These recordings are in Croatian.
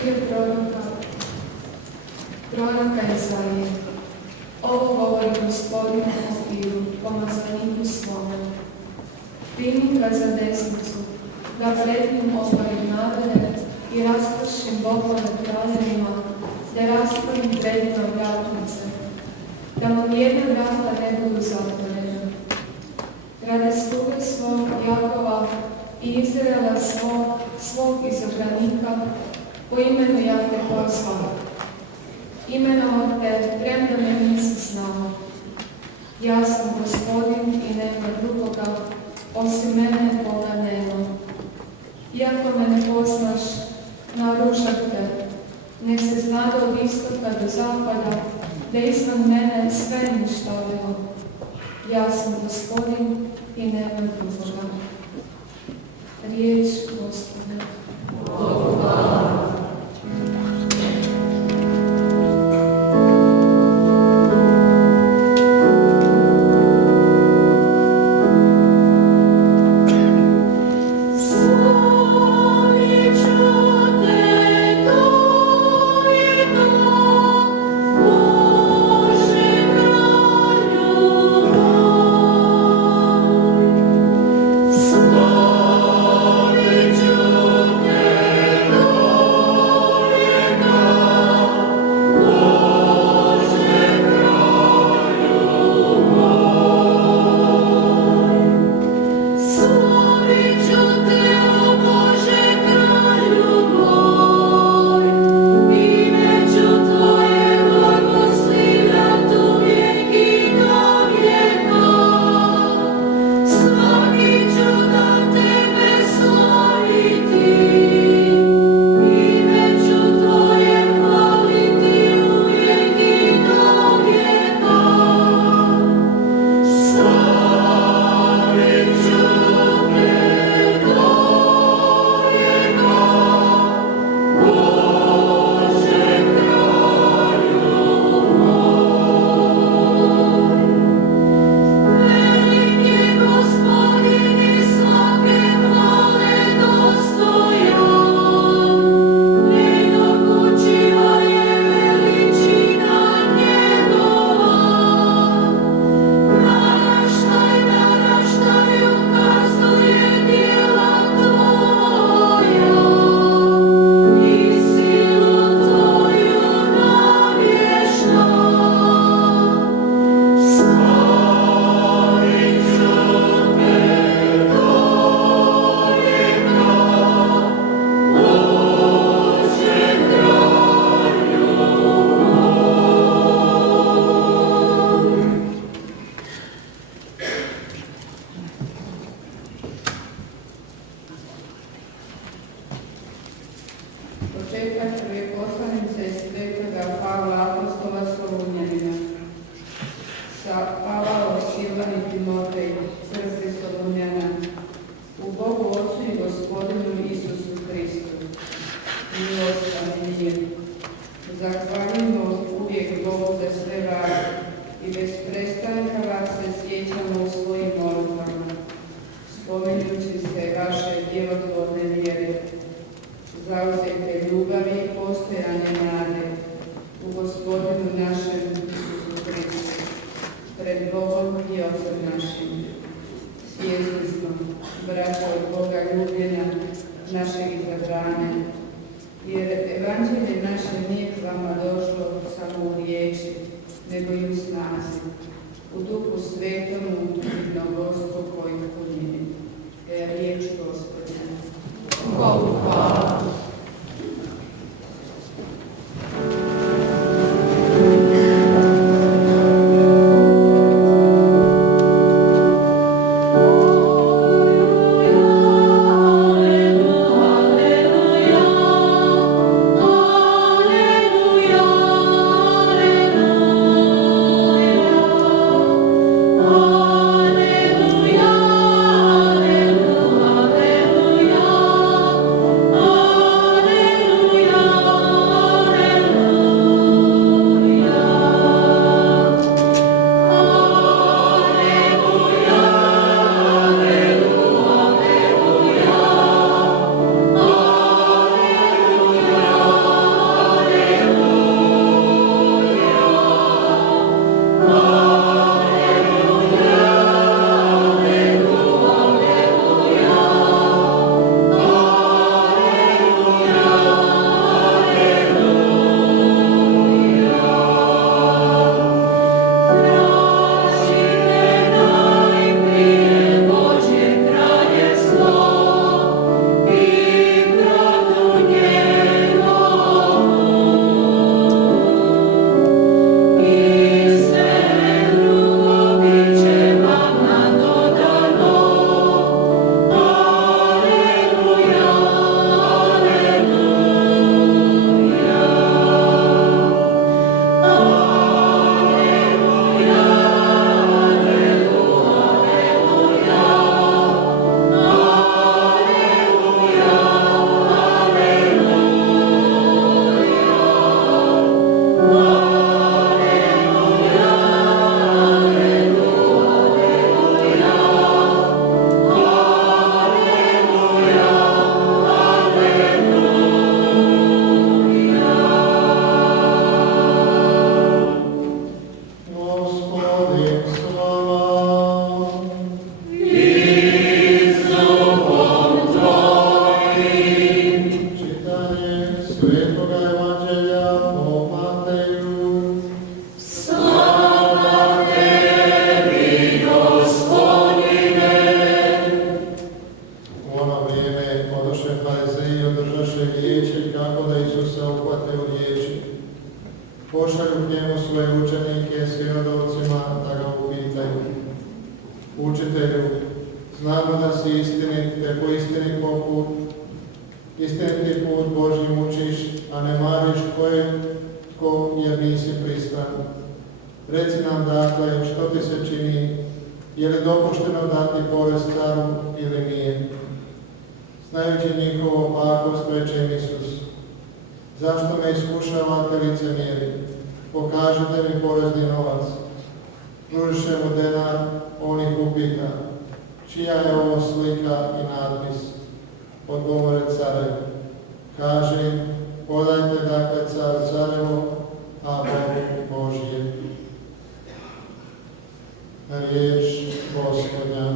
knjige proroka Izaije. Ovo govori Gospodin u okviru, pomazaniku svome. Primi ga za desnicu, da pred njim otvorim navede i raspršim bokove kraljevima, da raspravim pred njima vratnice, da mu nijedna vrata ne budu zatvorena. Radi sluge svog Jakova i Izraela svog izabranika, po imenu ja te pozvam. Imenovao te, premda me nisi znao. Ja sam Gospodin i nema drugoga, osim mene Boga nema. Iako me ne poznaš, naručak te, nek se znade od istoka do zapada, da izvan mene sve ništavilo. Ja sam Gospodin i nema drugoga. Riječ Gospodina. Bogu hvala. Svetoga evanđelja po Mateju. Slava tebi, Gospodine! U ono vrijeme odoše farizeji i održaše vijeće kako da Isusa uhvate u riječi. Pošalju k njemu svoje učenike s vinodolcima da ga upitaju. Učitelju, znamo da si istinit, te po istiniti put Božji učiš, a ne mariš tko jer nisi pristran. Reci nam dakle što ti se čini, je li dopušteno dati porez caru ili nije? Znajući njihovo pakost, reče im Isus: zašto me iskušavate, licemjeri? Pokažite mi porezni novac. Pružiše mu denar, on ih upita: čija je ovo slika i natpis? Odgovore carevi. Kaže im: podajte dakle caru carevo, a Bogu Božje. Riječ Gospodnja.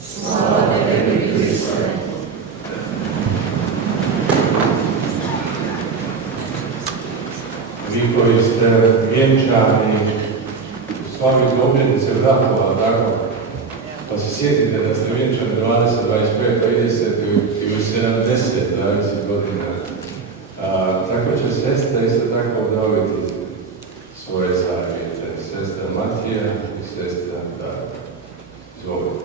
Slava tebi, Kriste! Vi koji ste vjenčani u slavi obljetnice brakova, tako? Pa se sjetite da ste vjenčani 20, 25, 30 ili 70, 20 godina. Tako će sestra isto tako obnoviti svoje zavjete. Sestra Matija i sestra Darka. Izvolite.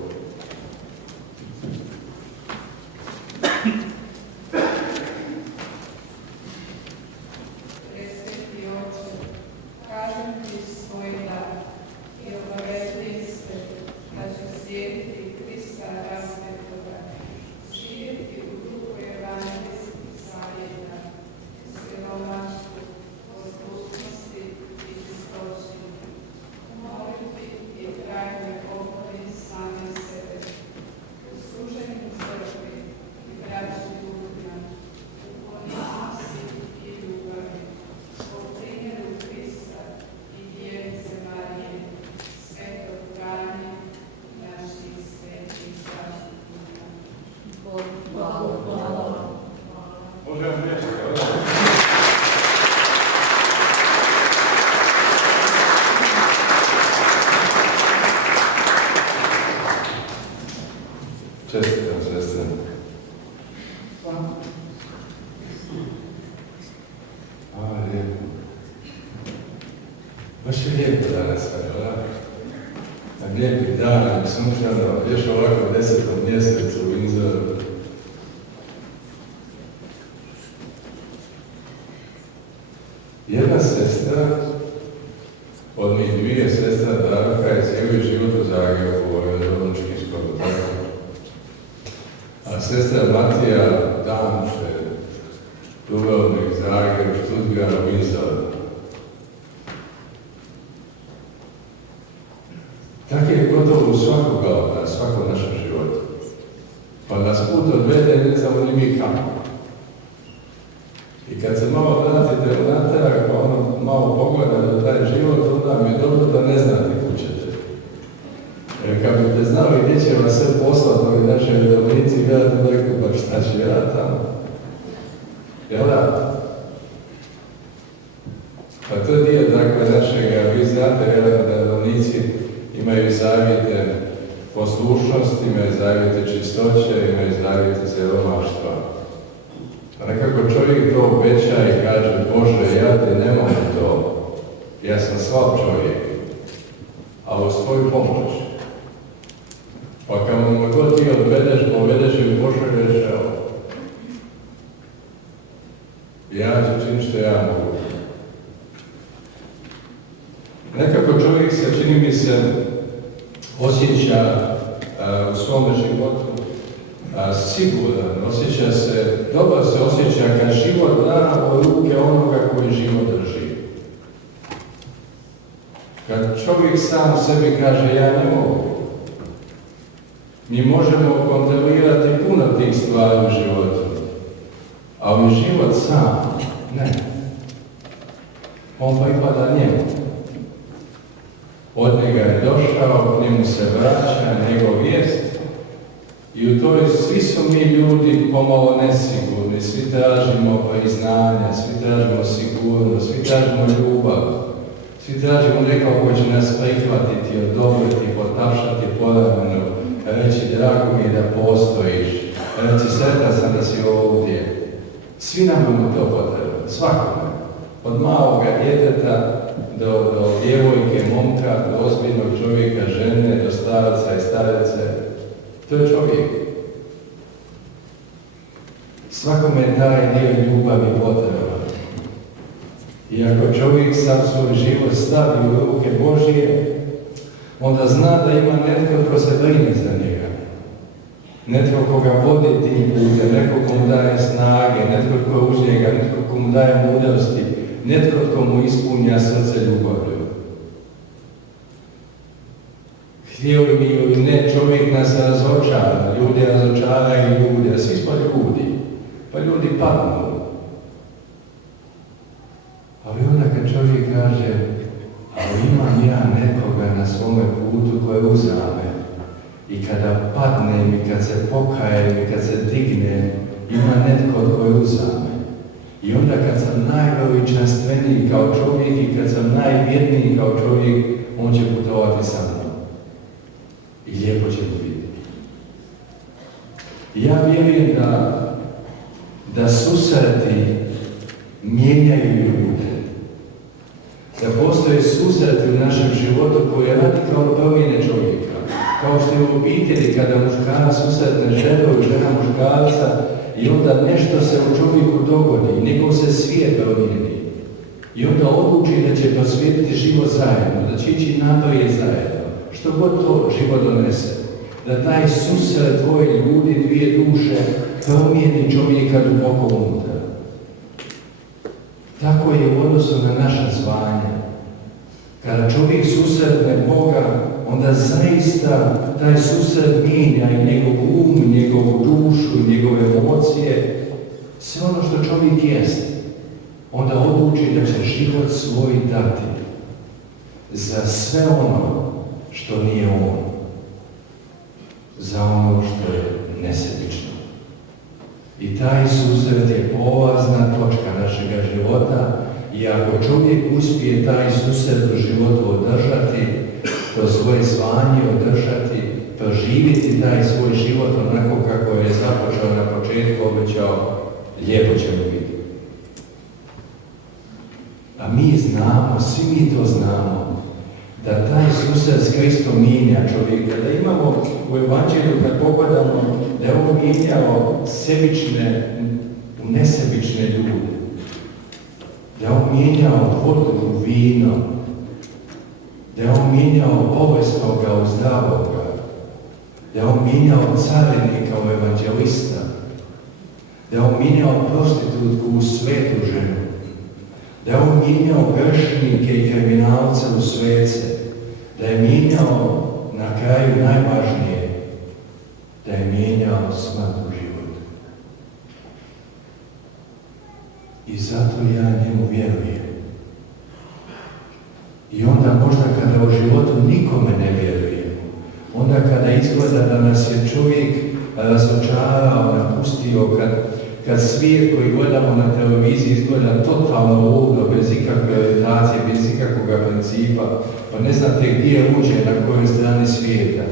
Čestitam, sestra. Lijepo. Baš je lijepo danas, kada? Na lijepi dan, sunčano, još ovako u 10. mjesecu u Winzoru. Jedna sestra, od njih dvije sestra Darka, je cijeli život u Zagrebu, ovo je rodnički skoro tako. A sestra Matija Damče, Dubrovnik, Zagreb, Stuttgart, Windsor. Tako je gotovo u svakoga od nas, svako našem životu. Pa nas put odvede, ne znamo ni mi kako. I kad se malo vratite unatrag, pa ono malo pogledate taj život, onda mi je dobro da ne znate kućete. Jer kad biste znali gdje će vas sve poslati ovi naši redovnici, vjerojatno rekli, pa šta će ja tamo? Jel da? Pa to je dio dakle našega, vi znate vjerojatno da redovnici imaju zavjete poslušnosti, imaju zavjete čistoće, imaju zavjete siromaštva. A nekako čovjek to obeća i kaže: Bože, ja te ne mogu to, ja sam slab čovjek, a uz tvoju pomoć. Pa kad mu god ti odvedeš, povedeš i u Božoj rešao. Ja ću činiti što ja mogu. Nekako čovjek se, čini mi se, osjeća u svome životu siguran, osjeća se, dobro se osjeća kad život da u ruke onoga koji život drži. Kad čovjek sam sebi kaže: ja ne mogu. Mi možemo kontrolirati puno tih stvari u životu, ali život sam ne. On pripada njemu. Od njega je došao, njemu se vraća, njegov jest, I u toj svi smo mi ljudi pomalo nesigurni, svi tražimo priznanja, svi tražimo sigurnost, svi tražimo ljubav, svi tražimo nekog ko će nas prihvatiti, odobriti, potapšati po ramenu, reći drago mi je da postojiš, reći sretan sam da si ovdje. Svi nam imamo to potrebno, svakome. Od maloga djeteta do djevojke, momka, do ozbiljnog čovjeka, žene, do staraca i starice. To je čovjek. Svakome je taj dio ljubavi potreban. I ako čovjek sam svoj život stavi u ruke Božje, onda zna da ima netko ko se brine za njega. Netko ko ga vodi tim putem, netko ko mu daje snage, netko ko uz njega, netko ko mu daje mudrosti, netko ko mu ispunja srce ljubavlju. Htjeli mi ili ne, čovjek nas razočara, ljudi razočaraju ljude, svi smo ljudi, pa ljudi padnu. Ali onda kad čovjek kaže, ali imam ja nekoga na svome putu koje uzame, i kada padnem, i kad se pokajem, i kad se dignem, ima netko koje uzame. I onda kad sam najveličanstveniji kao čovjek i kad sam najvjerniji kao čovjek, on će putovati sa mnom. I lijepo će mu biti. Ja vjerujem da susreti mijenjaju ljude. Da postoje susreti u našem životu koje radikalno promijene čovjeka. Kao što je u obitelji kada muškarac susretne ženu i žena muškarca i onda nešto se u čovjeku dogodi i njegov se svijet promijeni. I onda odluči da će prosvijetiti život zajedno, da će ići naprijed zajedno. Što god to život donese. Da taj susret dvoje ljudi, dvije duše promijeni čovjeka duboko unutra. Tako je u odnosu na naša zvanja. Kada čovjek susretne Boga, onda zaista taj susret mijenja i njegov um, njegovu dušu, njegove emocije, sve ono što čovjek jest. Onda odluči da će život svoj dati za sve ono što nije on, za ono što je nesebično. I taj susret je polazna točka našega života i ako čovjek uspije taj susret u životu održati, to svoje zvanje održati, proživjeti taj svoj život onako kako je započeo na početku, obećao, lijepo će mu biti. A mi znamo, svi mi to znamo, da taj susret s Kristom mijenja čovjeka, da imamo u Evanđelju kad pogledamo da je on mijenjao sebične u nesebične ljude, da je on mijenjao vodu u vino, da je on mijenjao bolesnoga u zdravoga, da je on mijenjao carinika u evanđelista, da je on mijenjao prostitutku u svetu ženu, da je on mijenjao grešnike i kriminalce u svece, da je mijenjao na kraju najvažnije, da je mijenjao smrt u život. I zato ja njemu vjerujem. I onda možda kada u životu nikome ne vjerujemo, onda kada izgleda da nas je čovjek razočarao, napustio, kad svijet koji gledamo na televiziji izgleda totalno ludo, bez ikakve orientacije, bez ikakvog principa, pa ne znate gdje uđe, na kojoj strani svijeta.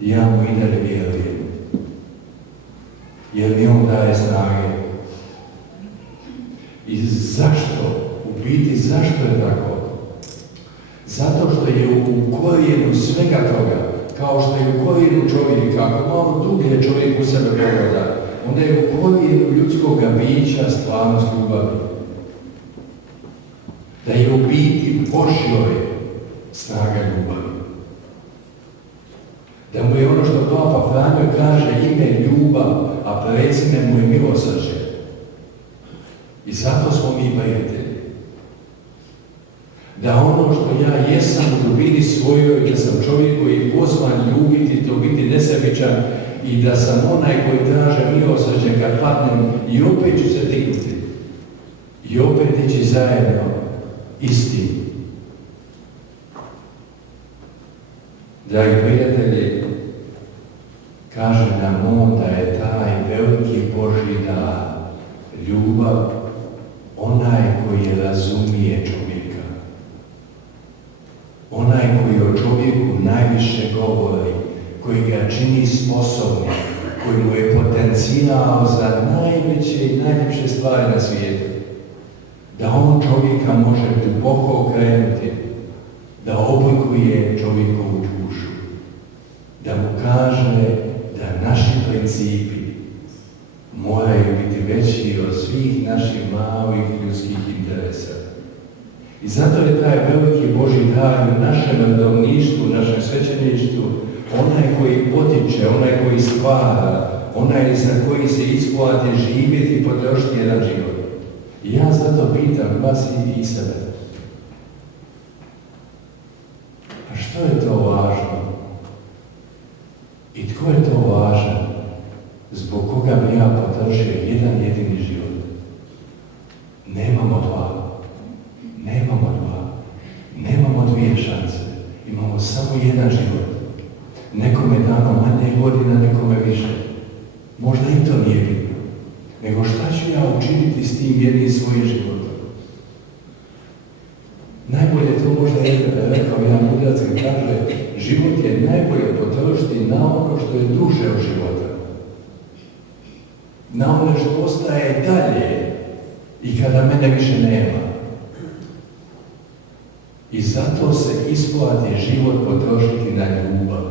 Ja mu i dalje vjerujem. Jer mi on daje snage. I zašto? U biti zašto je tako? Zato što je u korijenu svega toga, kao što je u korijenu čovjeka, ako malo dublje čovjek u sebe pogleda, onda je u korijenu ljudskog bića stvarnost ljubavi. Da je u biti Božjoj snaga ljubavi. Da mu je ono što Papa Franjo kaže ime ljubav, a prezime mu je milosrđe. I zato smo mi prijatelji. Da ono što ja jesam u dubini svojoj, da sam čovjek koji je pozvan ljubiti, to biti nesebičan i da sam onaj koji traže milosrđe kad padnem i opet ću se dignuti. I opet ići zajedno istim. Dragi prijatelji, kaže nam on da je taj veliki Božji dar, ljubav, onaj koji razumije čovjeka. Onaj koji o čovjeku najviše govori, koji ga čini sposobnim, koji mu je potencijal za najveće i najljepše stvari na svijetu. Da on čovjeka može duboko okrenuti, da oblikuje čovjekovu dušu, da mu kaže da naši principi moraju biti veći od svih naših malih ljudskih interesa. I zato je taj veliki Božji dar u našem redovništvu, u našem svećeništvu, onaj koji potiče, onaj koji stvara, onaj za koji se isplati živjeti i potrošiti jedan život. I ja zato pitam vas i sebe. A što je to važno? I tko je to važan? Zbog koga bi ja potrošio jedan jedini život? Nemamo dva. Nemamo dvije šanse. Imamo samo jedan život. Nekome dano manje godina, nekome više. Možda i to nije bitno. Nego šta ću ja učiniti s tim jednim svojim životom? Najbolje to možda je rekao jedan mudrac koji kaže, život je najbolje potrošiti na ono što je duže od života. Na ono što ostaje dalje i kada mene više nema. I zato se isplati život potrošiti na ljubav.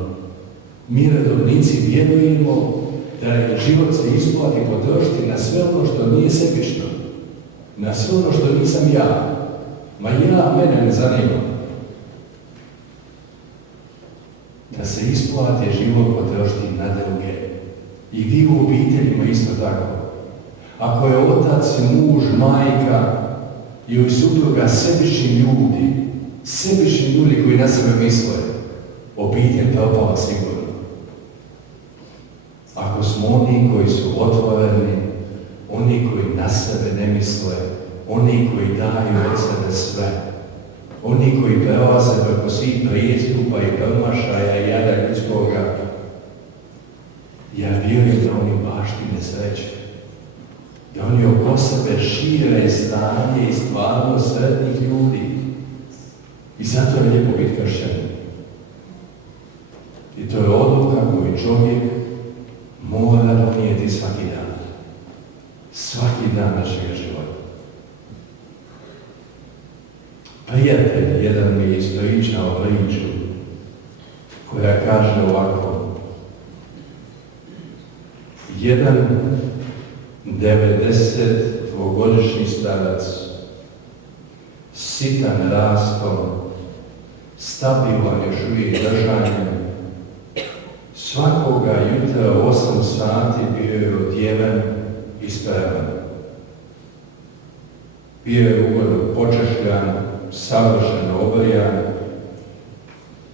Mi redovnici vjerujemo da je život se isplati potrošiti na sve ono što nije sebično. Na sve ono što nisam ja. Mene ne zanima. Da se isplati život potrošiti na druge. I vi u obiteljima isto tako. Ako je otac, muž, majka i supruga sebični ljudi koji na sebe misle, obitelj propala sigurno. Ako smo oni koji su otvoreni, oni koji na sebe ne misle, oni koji daju od sebe sve, oni koji prelaze preko svih prijestupa i promašaja i jada ljudskoga, ja vjerujem da oni baštine sreće, da oni oko sebe šire stanje i stvarno sretnih ljudi. I zato je lijepo biti kršćanin. I to je odluka koju čovjek mora donijeti svaki dan. Svaki dan našeg života. Prijatelj jedan mi je ispričao priču koja kaže ovako. Jedan 92-godišnji starac, sitan rastom, stabilan još uvijek držanjem, svakoga jutra u 8 sati bio je odjeven i spreman. Bio je ugodno počešljan, savršeno obrijan,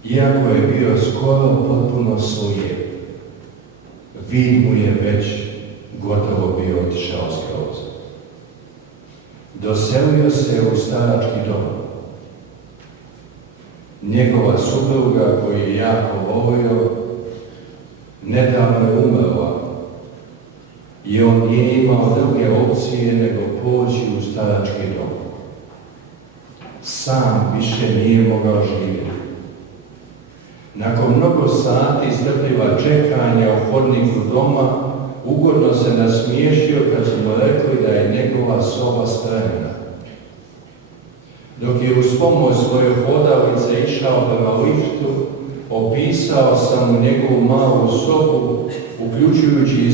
iako je bio skoro potpuno slijep. Vid mu je već gotovo bio otišao skroz. Doselio se u starački dom. Njegova supruga, koju je jako volio, nedavno je umrla i on nije imao druge opcije nego poći u starački dom. Sam više nije mogao živjeti. Nakon mnogo sati strpljiva čekanja u hodniku doma, ugodno se nasmiješio kad su mu rekli da je njegova soba spremna. Dok je uz pomoć svoje hodalice išao prema liftu, opisao sam mu njegovu malu sobu, uključujući i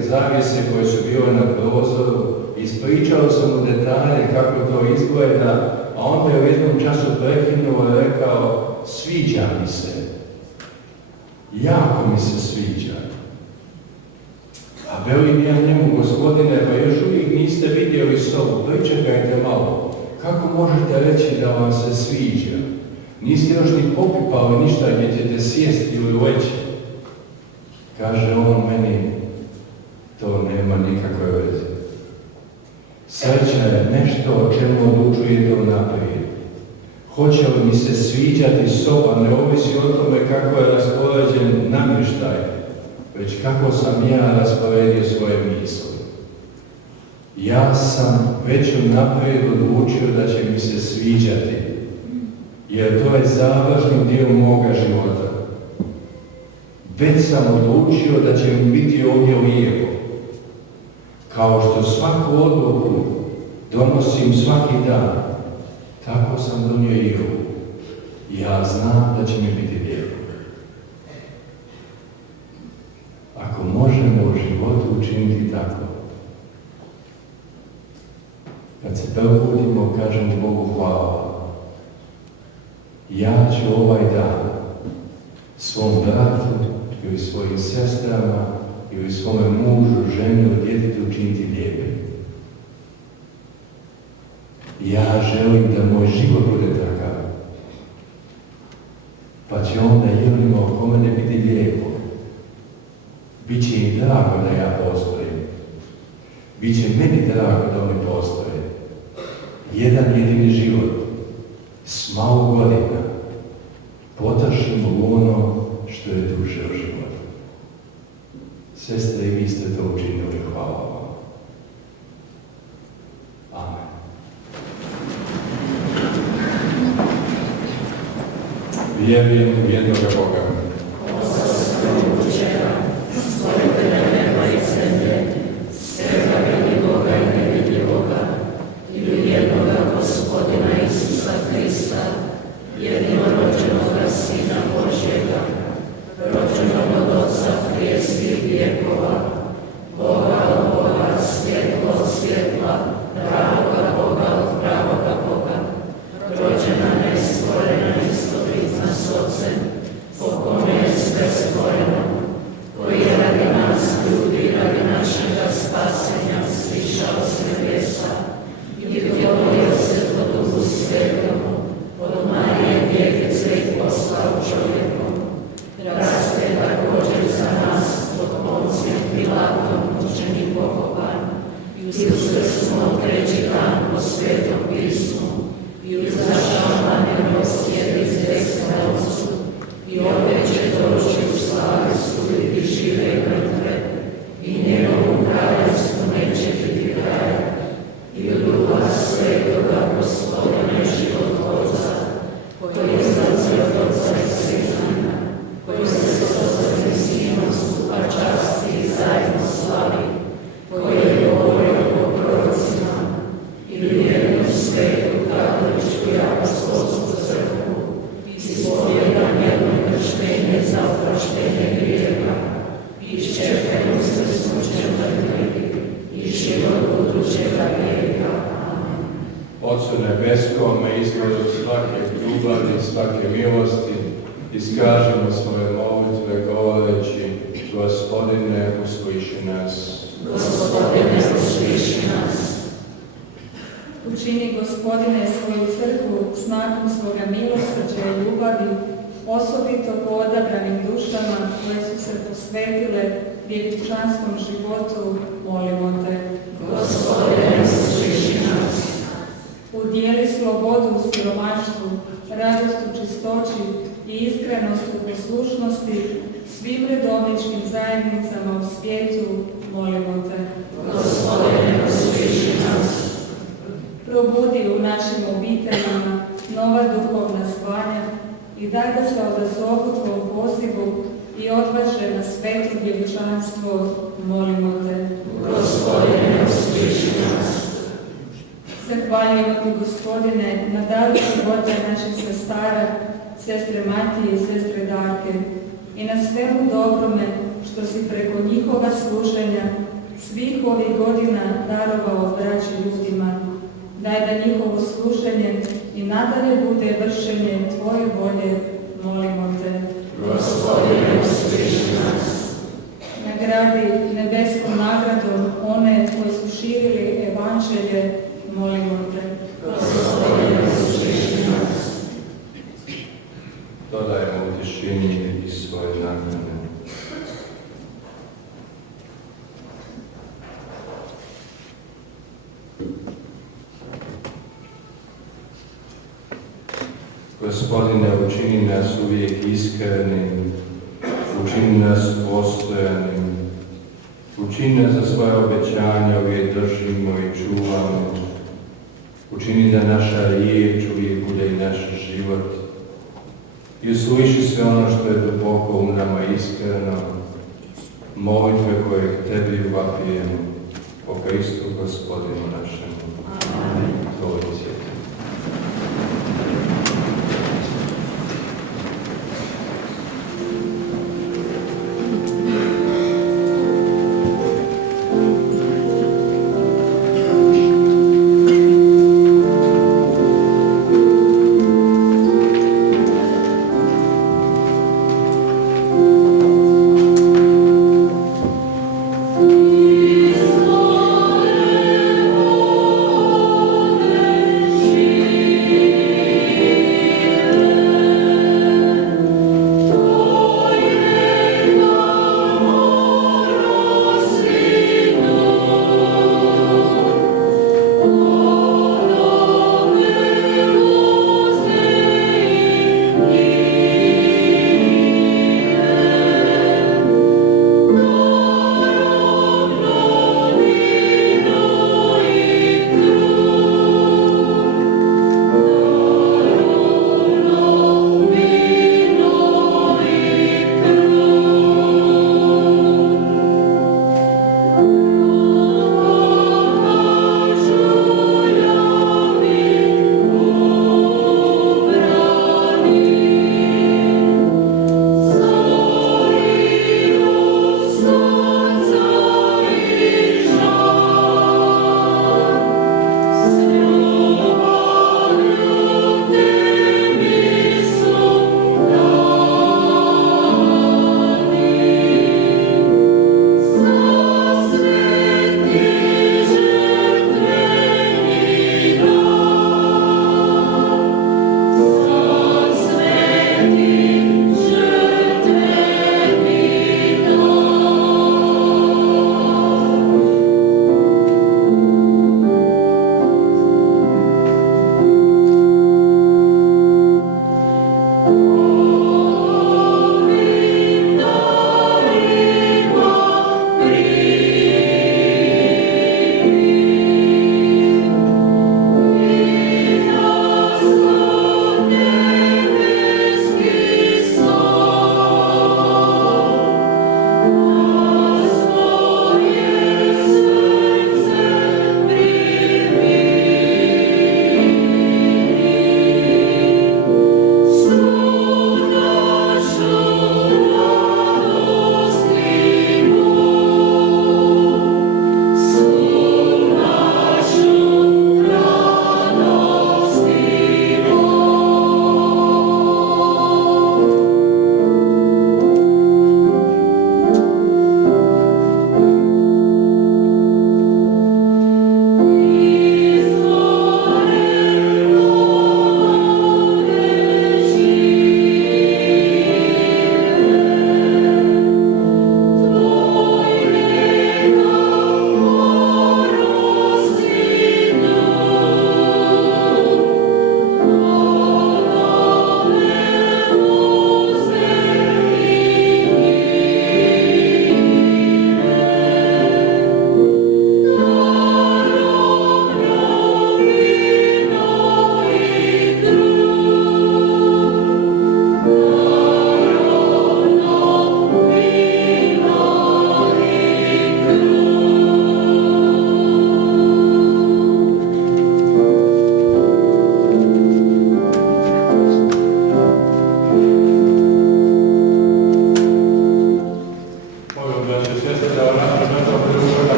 zavjese koje su bile na prozoru. Ispričao sam mu detalje kako to izgleda, a onda je u jednom času prekinuo i rekao, sviđa mi se. Jako mi se sviđa. A velim ja njemu, gospodine, pa još uvijek niste vidjeli sobu, pričekajte malo. Kako možete reći da vam se sviđa? Niste još ni popipali ništa gdje ćete sjesti ili leći. Kaže on meni, to nema nikakve veze. Sreća je nešto o čemu odlučujete unaprijed. Hoće li mi se sviđati soba, ne ovisi o tome kako je raspoređen namještaj, već kako sam ja rasporedio svoje misli. Ja sam već unaprijed odlučio da će mi se sviđati, jer to je završni dio moga života. Već sam odlučio da će mi biti ovdje lijepo. Kao što svaku odluku donosim svaki dan, tako sam donio i ovu. Ja znam da će mi biti lijepo. Ako možemo u životu učiniti tako, kad se probudimo, kažemo Bogu hvala. Ja ću ovaj dan svom bratu ili svojim sestrama ili svome mužu, ženi ili djetetu učiniti lijepim. Ja želim da moj život bude takav. Pa će onda i onima oko mene biti lijepo. Biće im drago da ja postojim. Biće meni drago da oni postoje. Jedan jedini život, s malo godina, potrošimo u ono što je duže od života. Sestre, i vi ste to učinili, hvala vam. Amen. Vjerujem u jednoga Boga, Otcu nebeskome, izvoru svake ljubavi, svake milosti, iskažemo svoje molitve govoreći: Gospodine, usliši nas. Gospodine, usliši nas. Učini, Gospodine, svoju crkvu snagom svoga milosrđa i ljubavi, osobito po odabranim dušama koje su se posvetile djevičanskom životu, molimo te. Gospodine, usliši nas. Udijeli slobodu u siromaštvu, radost u čistoći i iskrenost u poslušnosti svim redovničkim zajednicama u svijetu, molimo te. Gospodine, usliši nas. Probudi u našim obiteljima nova duhovna zvanja i daj da se odazovu Tvom pozivu i odvaže na sveto djevičanstvo, molimo te. Gospodine, usliši nas. Zahvaljujemo Ti, Gospodine, na daru života naših sestara, sestre Matije i sestre Darke, i na svemu dobrome što si preko njihova služenja svih ovih godina darovao braći ljudima. Daj da njihovo služenje i nadalje bude vršenje Tvoje volje, molimo te. Gospodine, usliši nas. Nagradi nebeskom nagradom one koji su širili evanđelje, molimo te. Gospodine, usliši nas. Dodajmo u tišini i svoje naknade. Gospodine, učini nas uvijek iskrenim učini nas postojanim, učini nas za svoje obećanje uvijek držimo i čuvamo, učini da naša riječ uvijek bude i naš život i usliši sve ono što je duboko u nama iskreno, molitve koje tebi vapijemo po Kristu Gospodinu našemu. Amen. Tvoj svijet.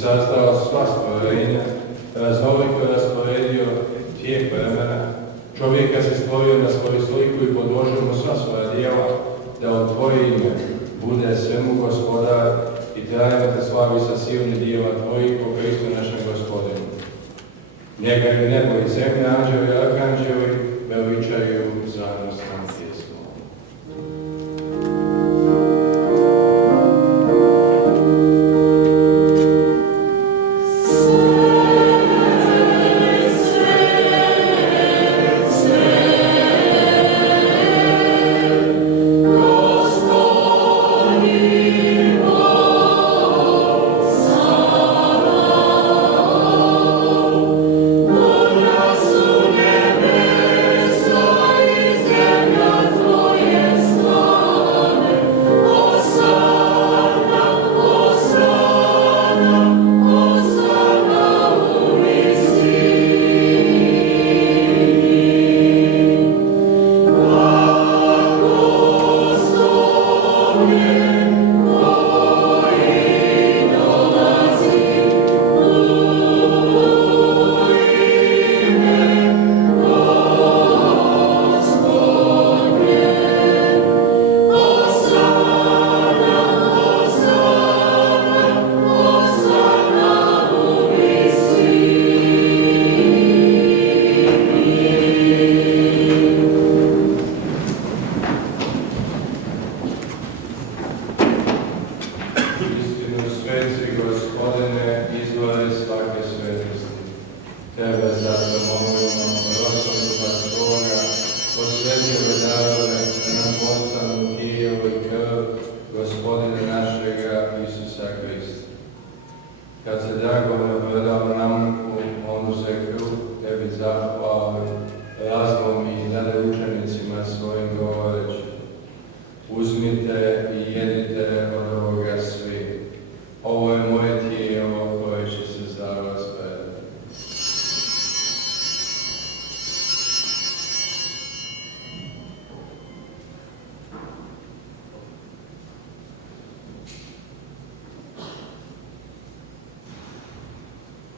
sastav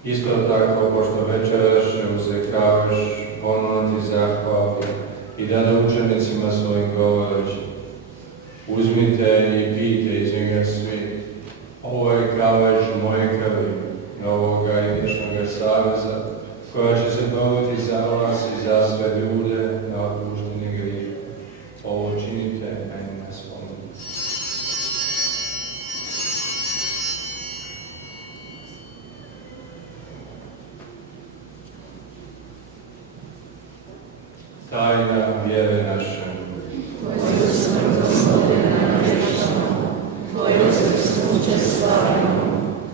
Isto tako, pošto večeraš uzekavaš, ponovno ti zahvali i da učenicima svojim govoreći, uzmite i pijte iz njega svi. Ovo je kavač moje krvi, novoga i vječnoga saveza, koja će se proliti za vas i za sve ljude na otpuštenje grijeha. Ovo činite, na nas spomnite. Tajna vjere naše. Tvoju smrt Gospodina vječamo, Tvoju srpskuće slavimo,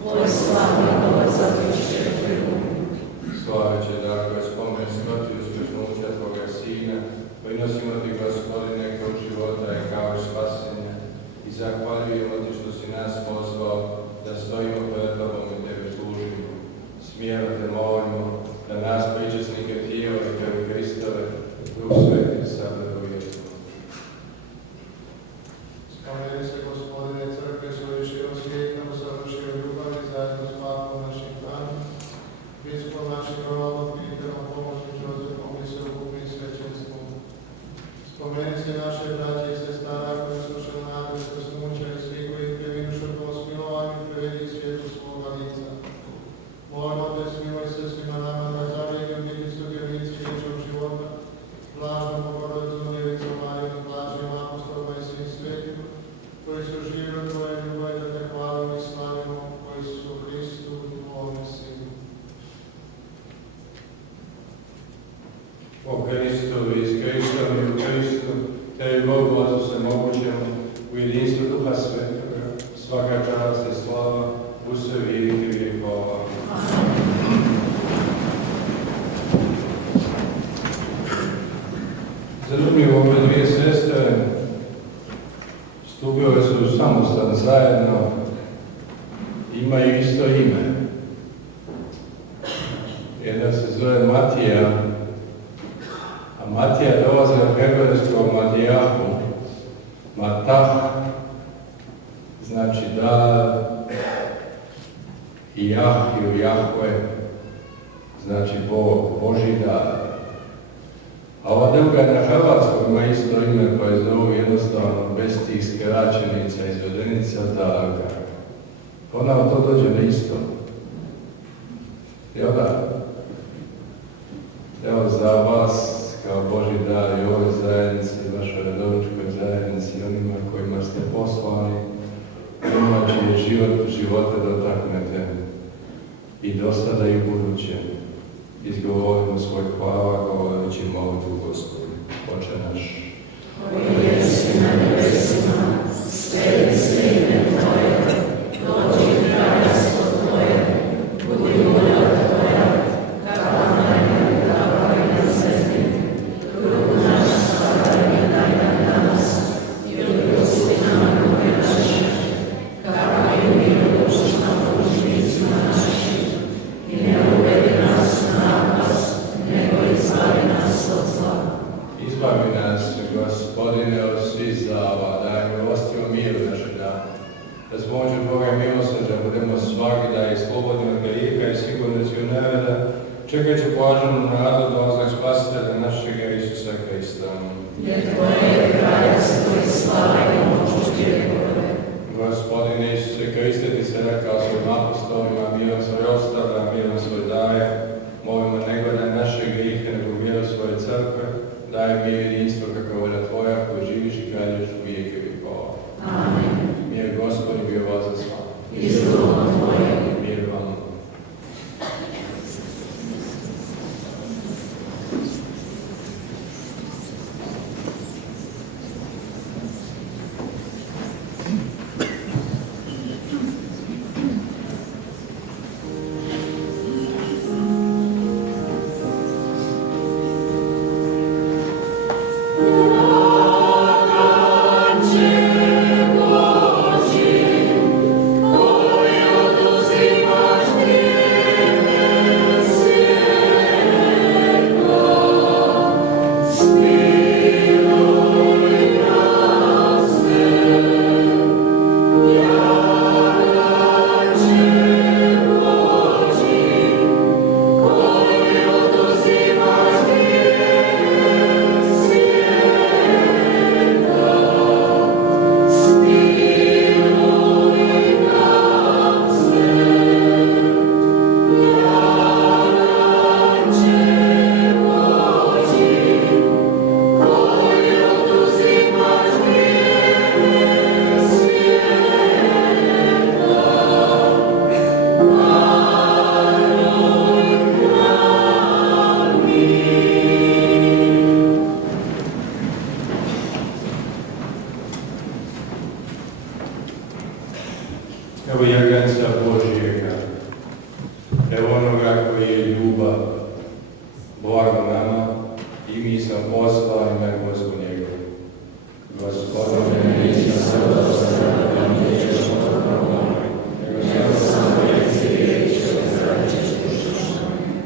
Tvoj slavni dolazak više prvu. Slava će dakle spomen smrti uskrsnuća Tvoga Sina, prinosimo Ti Gospodine kao života i kao spasenja i zahvaljujemo Ti što si nas pozvao da stojimo pred Tobom i Tebe služimo. Smijelo Te molimo da nas pričasnike tijela i krvi Hristove, Duh Sveti sada do vijeka. Spomeni se, Gospodine, crkve svoje širom svijeta, usavršio ljubavi zajedno s papom našim Franom, biskupom našim Ronaldom Peterom, pomoćnim Jozefom i sveukupnim svećenstvom. Spomeni se naše braće i sestara koje su šli nadu uskrsnuća i svi koji preminuše po smilovanju privedi svijetu svoga lica. Molimo Te, smiluj se svima nama da zavijek biti sudjelnici vječnog života, blažnom Bogorodicu Djevicu Mariju, blažnim apostolima i svim svetima, koji su živjeli u Tvoje ljubavi, da Te hvalimo i slavimo, koji su u Hristu, Tvome Sinu. O Hristu i s Hristom i u Hristu, te i Bogu Otcu Svemogućemu, u jedinstvu Duha Svetoga, svaka čast i slava, u sve vijeke vjekova. Zanimljivo, ove dvije sestre stupile su u samostan zajedno, imaju isto ime. Jedna se zove Matija, a Matija dolazi od hebrejskog Matijahu, Matah, znači dar, i Jah ili Jahve, znači Bog, Božji dar. A ova druga na hrvatskom ima isto ime koje zovu jednostavno bez tih skraćenica, izvedenica Daga. Pa nam to dođe na isto. Jel da? Evo za vas kao Božji dar i ovoj zajednici, vašoj redovničkoj zajednici, onima kojima ste poslani, onima čije živote dotaknete i do sada i buduće. Izgovorimo svoj hvala, govoreći molitvu Gospodu. Oče naš, Koji jesi na nebesima, sveti se ime Tvoje, dođi kraljestvo Tvoje, budi volja Tvoja, kako na nebu, tako i na zemlji. Kruh naš svakdnevni daj nam danas i oprosti nam duge naše, kako i mi oproštamo dužnicima našim. I ne uvedi nas na napast, nego izbavi nas od zla. izbavi nas, Gospodine, od svih zala, daj milostiv miru naše dane. Da s pomoću Tvoga milosrđa budemo svagda i slobodni od grijeha i sigurni u neveda, čekajući blaženu nadu dolazak Spasitelja našega Isusa Hrista. Jer Tvoje je kraljevstvo i slava i moć vjekove. Gospodine Isuse Hriste, Ti se rekao svojim apostolima, mirom svoj ostavlja, mirom svoj daje. Molimo ne gledaj naše grijehe, nego vjeru svoje crkve, daj mir i jedinstvo kako volja Tvoja, koji živiš i kraljuješ u vijeke vjekova. Amen. Mir Gospodin bio vas za sva. I s duhom Tvojim. Mir vam. Evo jaganca Božijega, evo onoga koji je ljubav, blago nama, i mi sam poslao ime Gospod njegov. Gospodine, nisam dostan da mi ćeš pomoći, nego samo reci riječ, da ćeš dušu moju.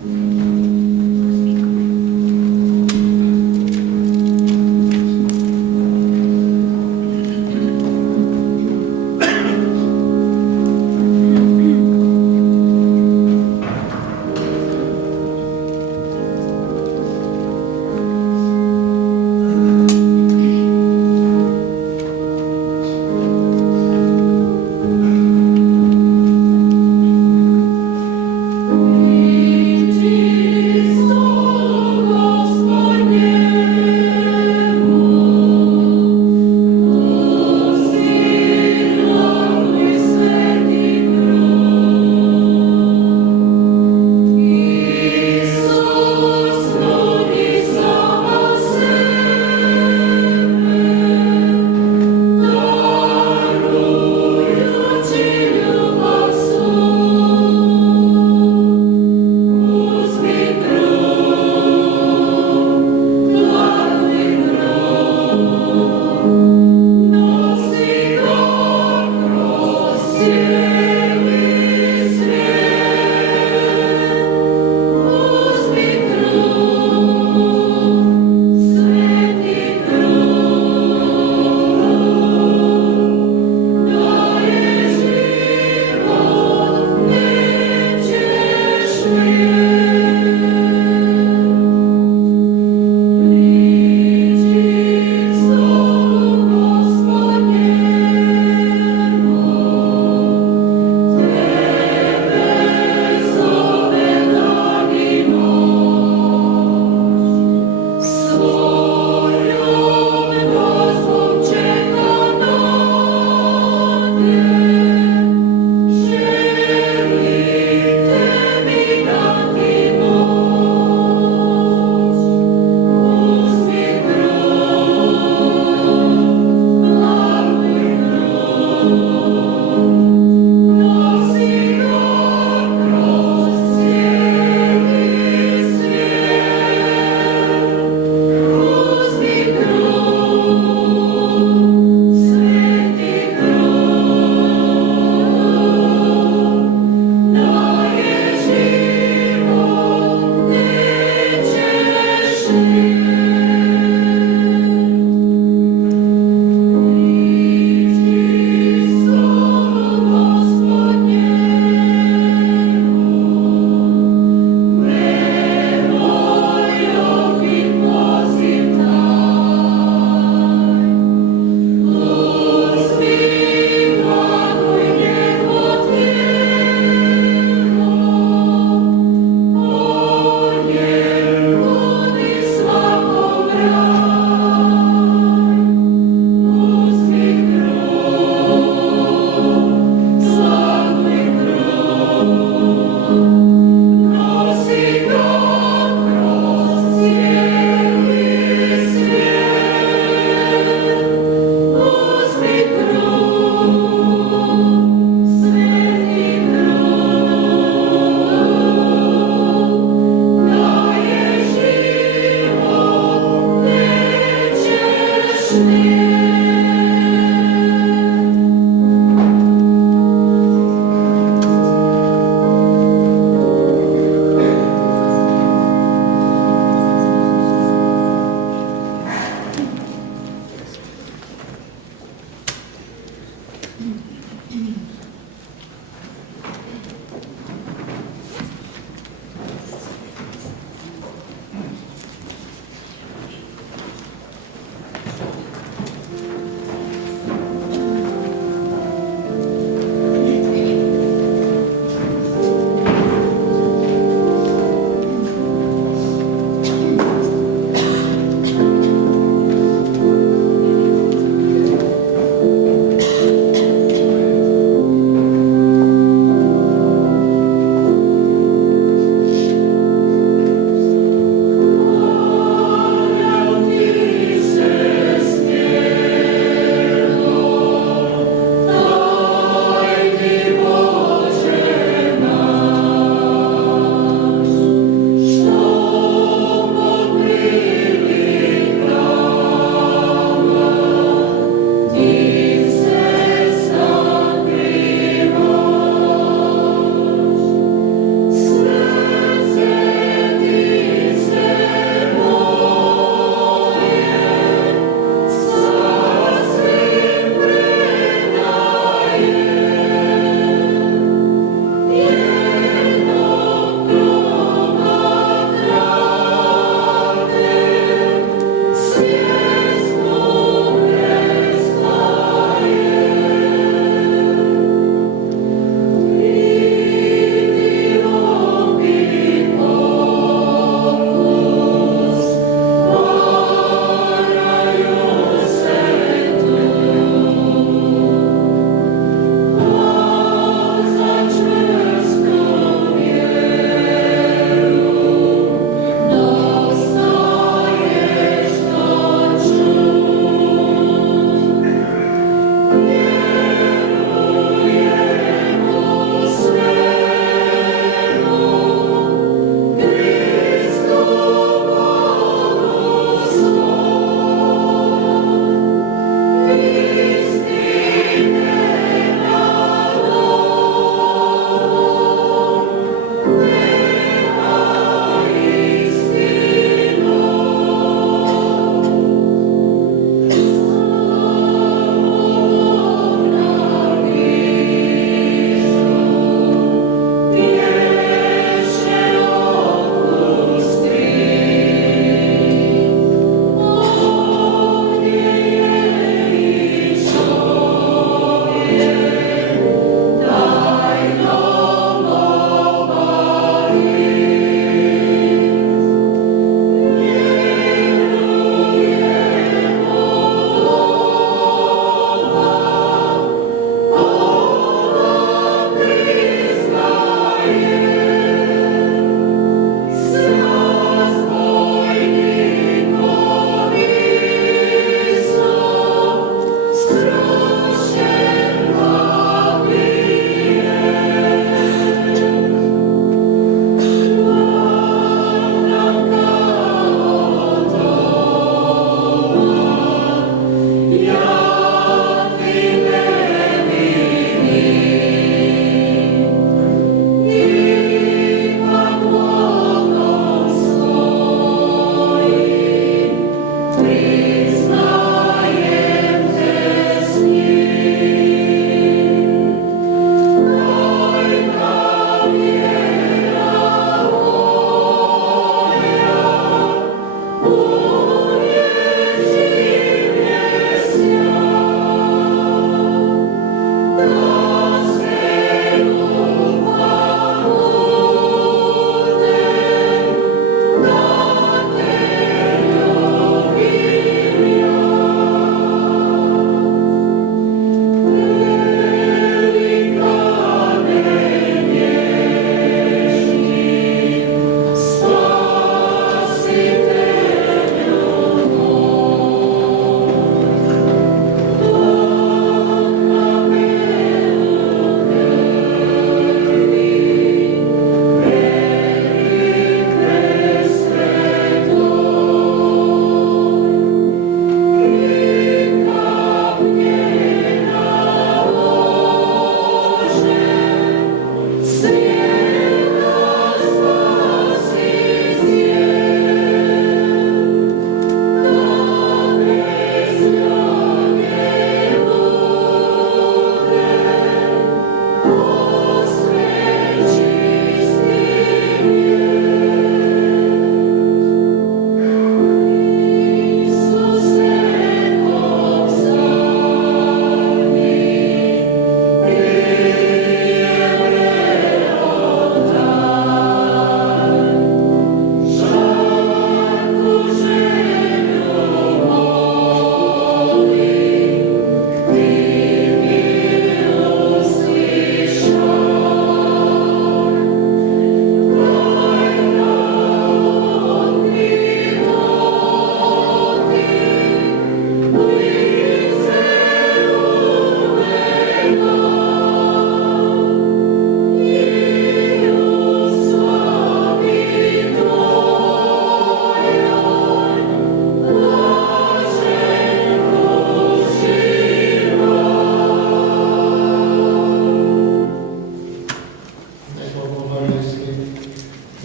Thank you.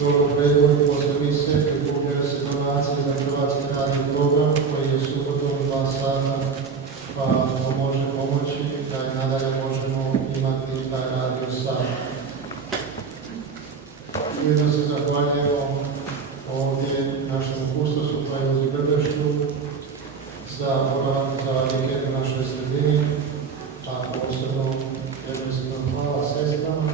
Dobro predvoj postavi se, prikupljaju se donacije za Hrvatski radio program koji je subotom 2 sata, pa to može pomoći da i nadalje možemo imati taj radio sat. Ujedno se zahvaljujemo ovdje našem kustosu Franjozi Grbešku za boravak za vikend u našoj sredini, a posebno jednostveno hvala sestrama.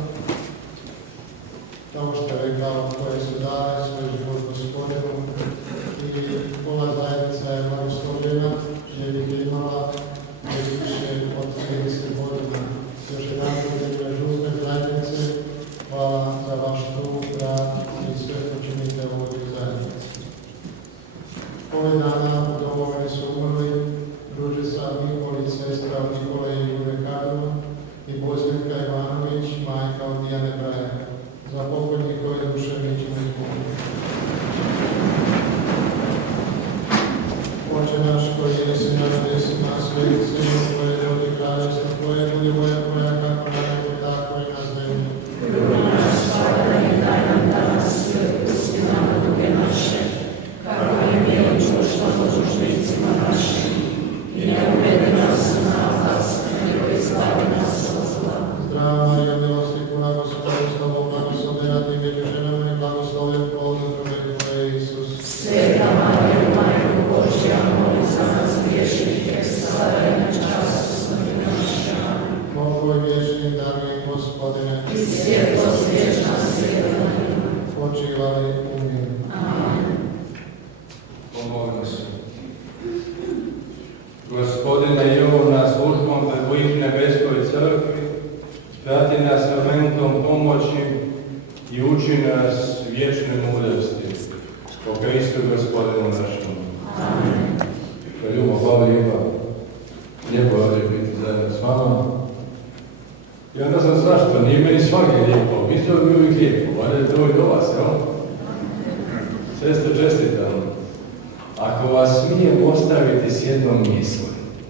Kao što je rekao, koje su dale svoj život Gospodinu i ova zajednica je blagoslovljena jer ih je imala više od 30 godina. Još jedan je župne zajednice, hvala za vaš trud, rad i sve što činite u ovoj zajednici. Ove dana u domovini su umrli Ružica Nikolić, sestra od Nikole i Jure Kadrova i Bozirka Ivanović, majka od Dijane Brajaka. Za pokojnikove duše mi ćemo izmoliti. Oče naš koji jesi na nebesima, sveti se ime Tvoje, dođi kraljevstvo Tvoje, budi volja Tvoja kako na nebu, tako i na zemlji. Kruh naš svakdanji daj nam danas i otpusti nam duge naše, kako i mi otpuštamo dužnicima našim. I ne uvedi nas u napast, nego izbavi nas od zla. Zdrava Marija, milosti puna, Gospod je s Tobom, blagoslovljena ti među ženama i blagoslovljen plod utrobe Tvoje, Isus. Sveta Marija, Majko Božja, moli za nas griješnike, sada i na času smrti naše. Amen. Pokoj vječni, dragi Gospodine, I svjetlost vječna svijeta na njima. počivaj u miru. Amen. Pomogli se. Gospodine, i ovo na službom pred Tvojih nebeskoj crkvi, prati nas elementom pomoći i uči nas vječne mudrosti. Po Kristu Gospodinu našemu. Amen. Ljubo, hvala lijepa. Lijepo je ovdje biti zajedno s vama. I onda sam zašto, nije meni svaki lijepo, mislim da bi uvijek lijepo, valjda je to i do vas, jel? Sestre, čestitam. Ako vas smijem ostaviti s jednom misli,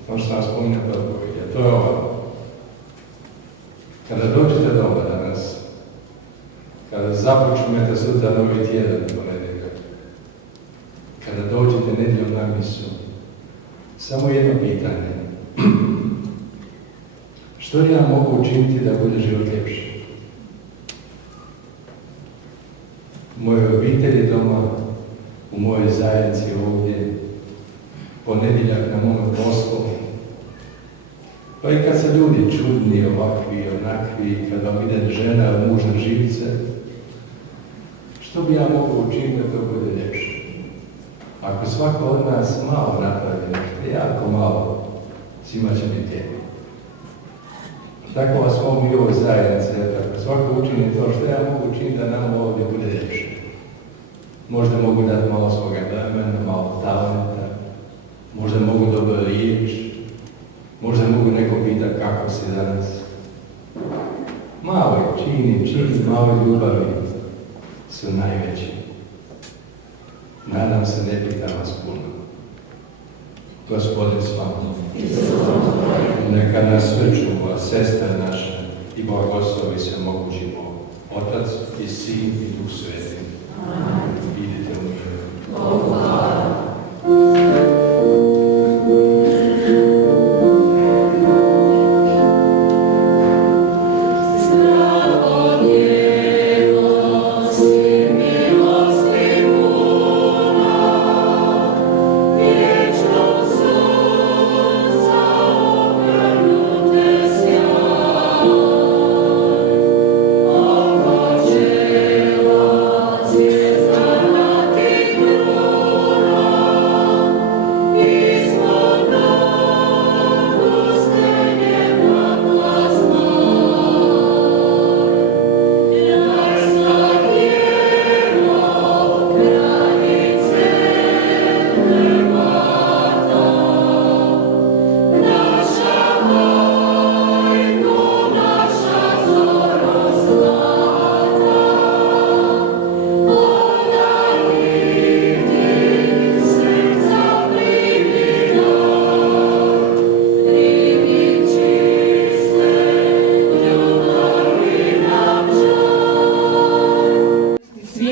ono što nam spominje predpovedja, to je ovo. Kada dođete doma danas, kada započnete sutra novi tjedan ponedjeljak, kada dođete nedjeljom na misu, samo jedno pitanje. Što ja mogu učiniti da bude život ljepši? U mojoj obitelji doma, u mojoj zajednici ovdje, ponedjeljak na mom poslu, pa i kad se ljudi čudni, ovakvi, onakvi, kad vam ide žena, muž na živce, što bi ja mogu učiniti da to bude ljepše? Ako svako od nas malo napravi nešto, jako malo, svima će biti lijepo. Tako vas mogu i ovoj zajednici, tako svako učini to što ja mogu učiniti da nam ovdje bude ljepše. Možda mogu dati malo svoga vremena, malo talenta, možda mogu dobro riječ, možda mogu neko pitati kako si danas. Mali čini, mali ljubavi su najveći. Nadam se ne pitam vas puno. Gospodin s vama. Neka nas sve čuva, sestre naše i blagoslovi se mogući Bog, Otac i Sin i Duh Sveti. Amen. Idite u miru. Bogu hvala. Amen.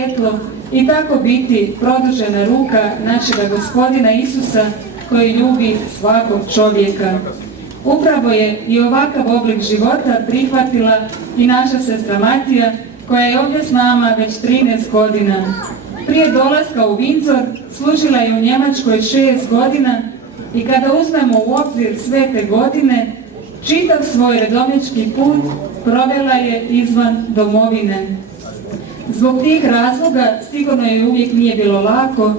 svjetlo i tako biti produžena ruka našega Gospodina Isusa koji ljubi svakog čovjeka. Upravo je i ovakav oblik života prihvatila i naša sestra Matija, koja je ovdje s nama već 13 godina. Prije dolaska u Windsor služila je u Njemačkoj 6 godina i kada uzmemo u obzir sve te godine, čitav svoj redovnički put provela je izvan domovine. Zbog tih razloga sigurno joj uvijek nije bilo lako,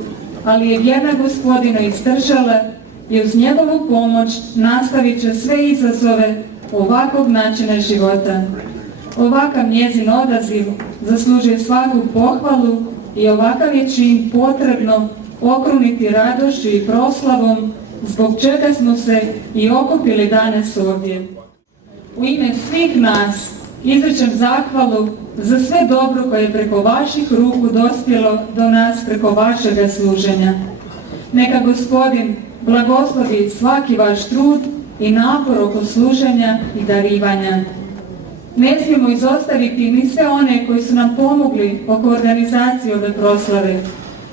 ali je vjerna Gospodinu izdržala i uz njegovu pomoć nastavit će sve izazove ovakvog načina života. Ovakav njezin odaziv zaslužuje svaku pohvalu i ovakav je čin potrebno okruniti radošću i proslavom, zbog čega smo se i okupili danas ovdje. U ime svih nas izričem zahvalu za sve dobro koje je preko vaših ruku dospjelo do nas preko vašega služenja. Neka Gospodin blagoslovi svaki vaš trud i napor oko služenja i darivanja. Ne smijemo izostaviti ni sve one koji su nam pomogli oko organizacije ove proslave.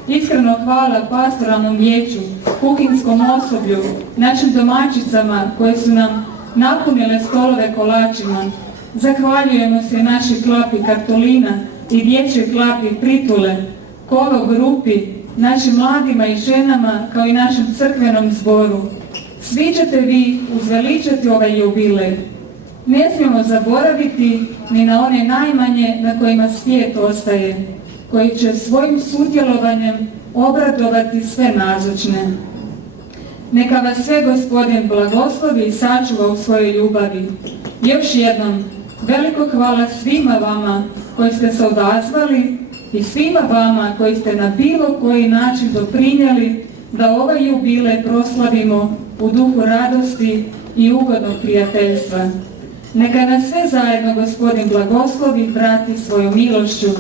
Iskreno hvala pastoralnom vijeću, kuhinskom osoblju, našim domaćicama koje su nam napunile stolove kolačima. Zahvaljujemo se našoj klapi Kartolina i dječjoj klapi Pritule, kolo grupi, našim mladima i ženama kao i našem crkvenom zboru. Svi ćete vi uzveličati ovaj jubilej. Ne smijemo zaboraviti ni na one najmanje na kojima svijet ostaje, koji će svojim sudjelovanjem obradovati sve nazočne. Neka vas sve Gospodin blagoslovi i sačuva u svojoj ljubavi. Još jednom, veliko hvala svima vama koji ste se odazvali i svima vama koji ste na bilo koji način doprinijeli da ovaj jubilej proslavimo u duhu radosti i ugodnog prijateljstva. Neka nas sve zajedno Gospodin blagoslovi prati svojom milošću,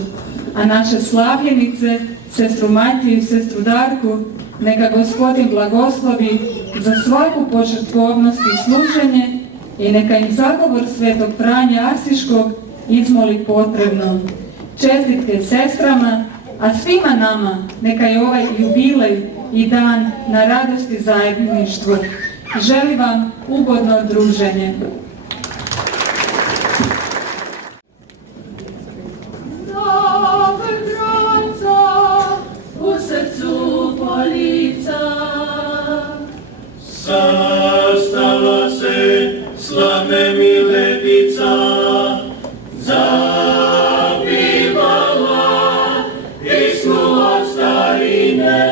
a naše slavljenice, sestru Matiju i sestru Darku, neka Gospodin blagoslovi za svaku požrtvovnost i služenje i neka im zagovor svetog Franje Asiškog izmoli potrebno. Čestitke sestrama, a svima nama neka je ovaj jubilej i dan na radosti zajedništvu. Želim vam ugodno druženje. Sastala se slavne Miletica, zapivala pismu od starine,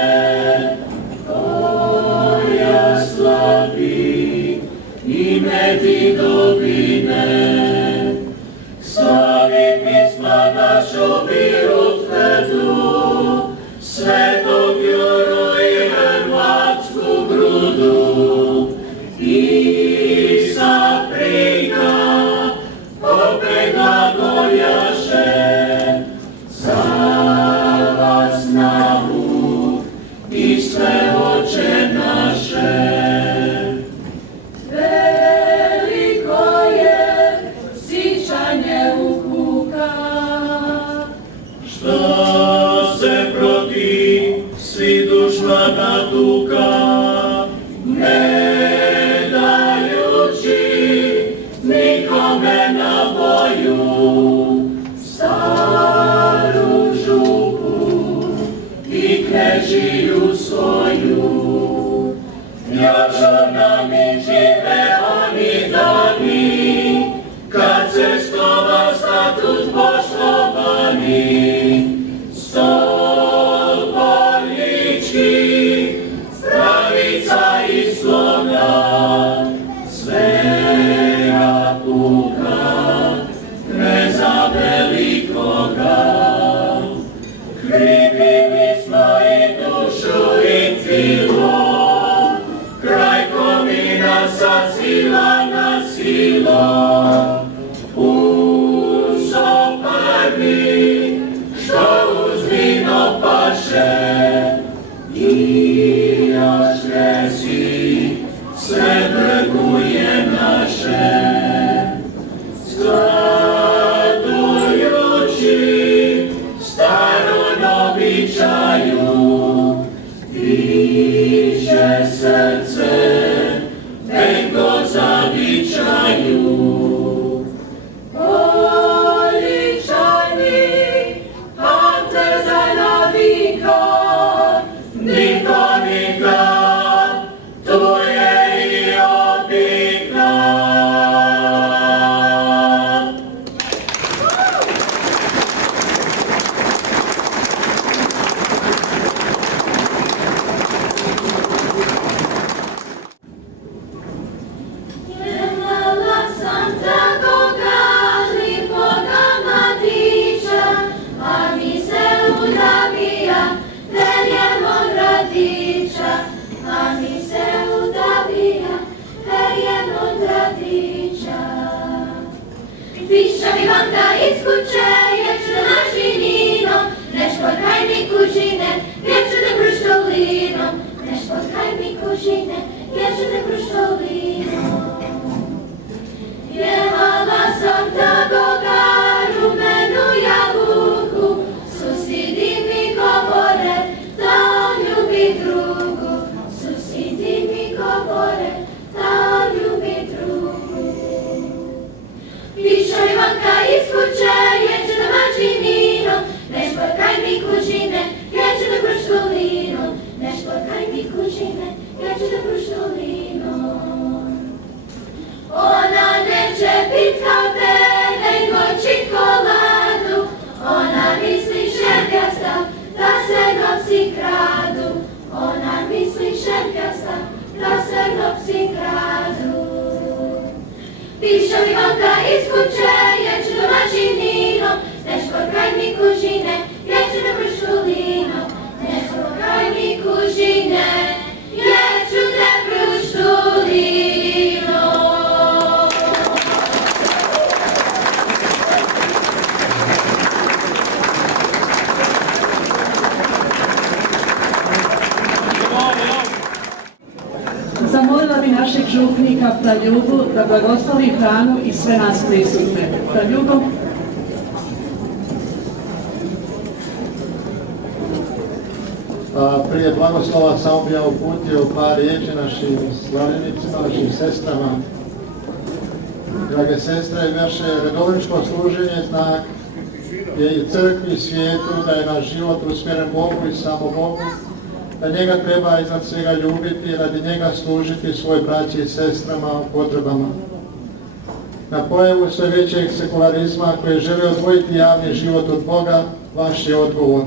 koja slavi ime ti dobine. Slavi pisma našu viru tvrdu, svetog Juru i Hrvatsku grudu, i sa prika opet glagoljaše, za vas nauk i sve oče naše. Veliko je sićanje upuka, što se protiv svi dušmana tuka, ne dajući nikome na boju, staru župu i knežiju svoju. Još nam i žive oni dani, kad se stova statut poštovani, stol polnički, stravica i sloga, svega puka, kneza velikoga. Kripili smo i dušu i tilo, kraj komina sacila na silo. Uso prvi, što uz vino paše, i još resi sve brguje naše. Skladujući staru zavičaju, diše srce, nego zavičaju. Poličani, ante za navika, nikonika, tu je i obika. Piščavi vanka iz kuće, ječne mažininom, neš potkaj mi kužine, ječne bruštolinom, neš potkaj mi kužine, ječne bruštolinom. Jehala sam ta Boga, rumenu jabuku, susidi mi govore, da on ljubi drugu, susidi mi govore, da on ljubi drugu. Piščavi vanka iz kuće, ječne mažininom, neš potkaj mi kužine, ječne bruštolinom, neš potkaj mi kužine, ječne bruštolinom. Ona neće pit kafe, nego čokoladu, ona misli šepjasta, da se novci kradu, ona misli šepjasta, da se novci kradu. Piščavi vanka iz kuće, ječne mažininom, neš potkaj mi kužine, ječne bruštolinom, neš potkaj mi kužine, ječne bruštolinom. Zamolila bi našeg župnika Praljubu da blagoslovi hranu i sve nas prisutne. Praljubo. Prije blagoslova samo bi ja uputio par riječi našim slavljenicima, našim sestrama. Drage sestre, naše redovničko služenje znak je i crkvi i svijetu da je naš život usmjeren Bogu i samo Bogu, da njega treba iznad svega ljubiti i radi njega služiti svoj braći i sestrama u potrebama. Na pojavu sve većeg sekularizma koji žele odvojiti javni život od Boga, vaš je odgovor.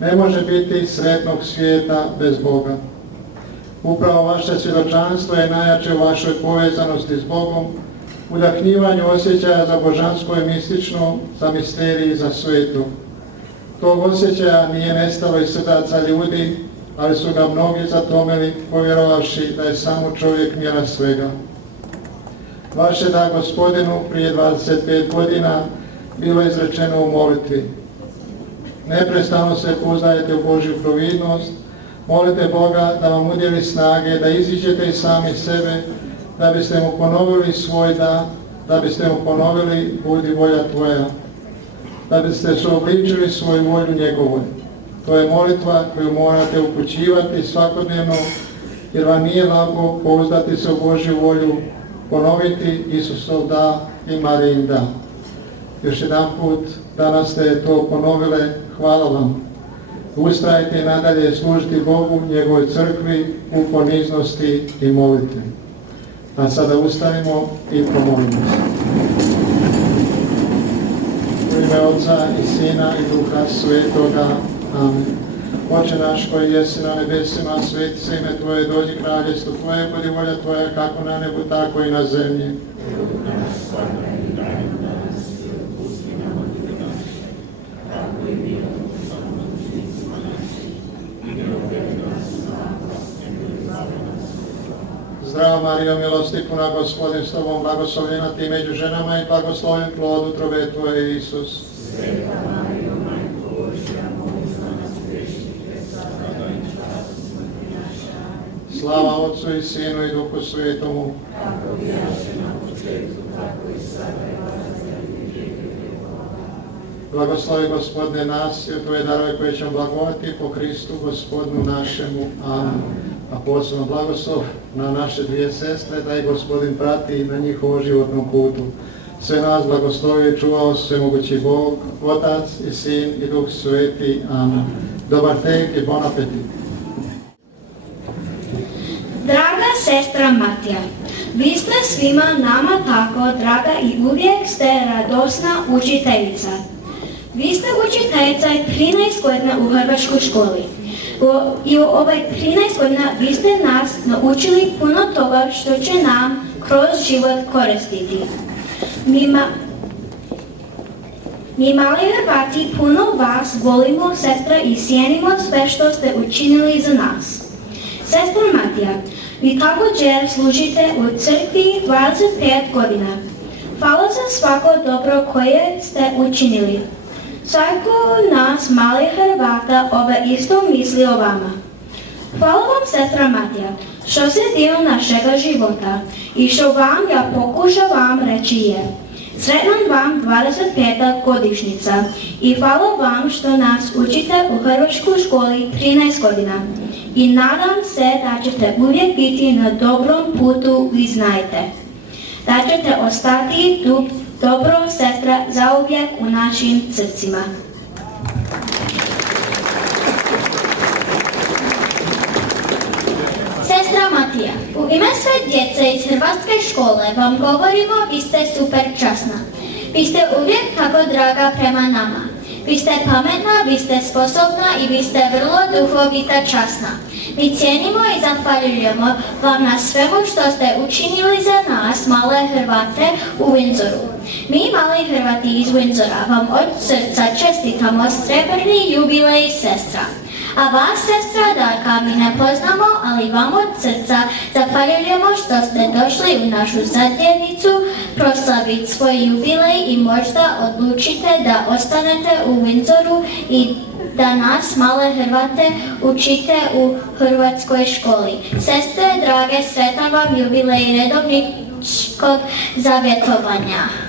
Ne može biti sretnog svijeta bez Boga. Upravo vaše svjedočanstvo je najjače u vašoj povezanosti s Bogom, udahnjivanju osjećaja za božansko i mistično, za misteriji i za svetu. Tog osjećaja nije nestalo iz srdaca ljudi, ali su ga mnogi zatomili, povjerovavši da je samo čovjek mjera svega. Vaše da Gospodinu prije 25 godina bilo je izrečeno u molitvi. Neprestano se pouzdajete u Božju providnost, molite Boga da vam udjeli snage, da iziđete iz sami sebe, da biste mu ponovili svoj da, da biste mu ponovili budi volja tvoja, da biste suobličili svoju volju njegovoj. To je molitva koju morate upućivati svakodnevno, jer vam nije lako pouzdati se u Božju volju, ponoviti Isusov da i Marijin da. Još jedan put, danas ste to ponovile, hvala vam. Ustrajte i nadalje služiti Bogu, njegovoj crkvi u poniznosti i molitvi. A sada ustanimo i pomolimo se. U ime Otca i Sina i Duha Svetoga. Amen. Oče naš koji jesi na nebesima, sveti se ime Tvoje, dođi kraljevstvo Tvoje, budi volja Tvoja kako na nebu, tako i na zemlji. Zdravo Marijo, milosti puna, Gospodin s Tobom, blagoslovljena ti među ženama i blagoslovljen plod utrobe Tvoje, Isus. Sveta Marijo, Majko Božja, moli za nas grešnike, sada i u času smrti naše. Slava Otcu i Sinu i Duhu Svetomu. Kako bijaše na početku, tako i sada i uvijek i vijekova. Blagoslovi Gospodine nas i u Tvoje darove koje ćemo blagovati po Kristu Gospodinu našemu. Amen. A posebno blagoslov na naše dvije sestre, da ih Gospodin prati na njihovom životnom putu. Sve nas blagoslovio i čuvao svemogući Bog, Otac i Sin i Duh Sveti. Amen. Dobar tek i bon apetit. Draga sestra Matija, vi ste svima nama tako draga i uvijek ste radosna učiteljica. Vi ste učiteljica 13 godina u hrvatskoj školi. I u ovoj 13 godina vi ste nas naučili puno toga što će nam kroz život koristiti. Mi mali Hrvati puno vas volimo, sestra, i cijenimo sve što ste učinili za nas. Sestra Matija, vi također služite u crkvi 25 godina. Hvala za svako dobro koje ste učinili. Svako nas mali Hrvata ove isto misli o vama. Hvala vam, sestra Matija, što ste dio našega života i što vam ja pokušavam reći je. Sretnan vam 25. godišnjica i hvala vam što nas učite u hrvatskoj školi 13 godina. I nadam se da ćete uvijek biti na dobrom putu, vi znajte. Da ćete ostati dobro sestra zauvijek u našim srcima. Sestra Matija, u ime sve djece iz hrvatske škole vam govorimo, vi ste super časna. Vi ste uvijek tako draga prema nama. Vi ste pametna, vi ste sposobna i vi ste vrlo duhovita časna. Mi cijenimo i zahvaljujemo vam na svemu što ste učinili za nas, male Hrvate u Windsoru. Mi, mali Hrvati iz Windsora, vam od srca čestitamo srebrni jubilej, sestra. A vas, sestra Darka, mi ne poznamo, ali vam od srca zahvaljujemo što ste došli u našu zajednicu proslaviti svoj jubilej i možda odlučite da ostanete u Windsoru i da nas, male Hrvate, učite u hrvatskoj školi. Sestre, drage, sretan vam jubilej redovničkog zavjetovanja.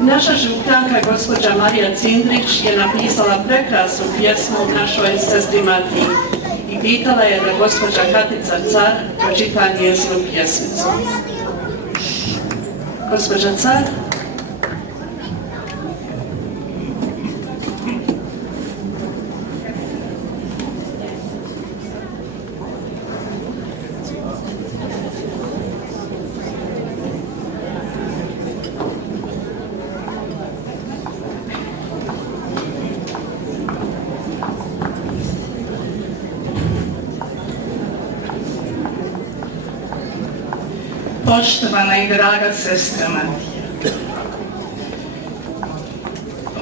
Naša županka gospođa Marija Cindrić je napisala prekrasnu pjesmu našoj sestri Matiji i pitala je da gospođa Katica Car pročita njezinu pjesmicu. Gospođa Car. Poštovana i draga sestra Matija,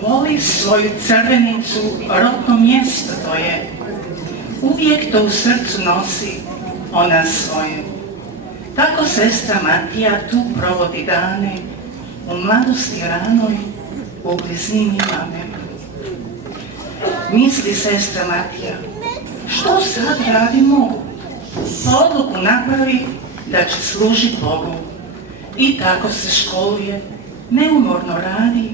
voli svoju crvenicu, rodno mjesto to je. Uvijek to u srcu nosi ona svoje. Tako sestra Matija tu provodi dane, u mladosti ranoj, u blizini mame. Misli sestra Matija, što sad radimo? Pa odluku napravi da će služiti Bogu. I tako se školuje, neumorno radi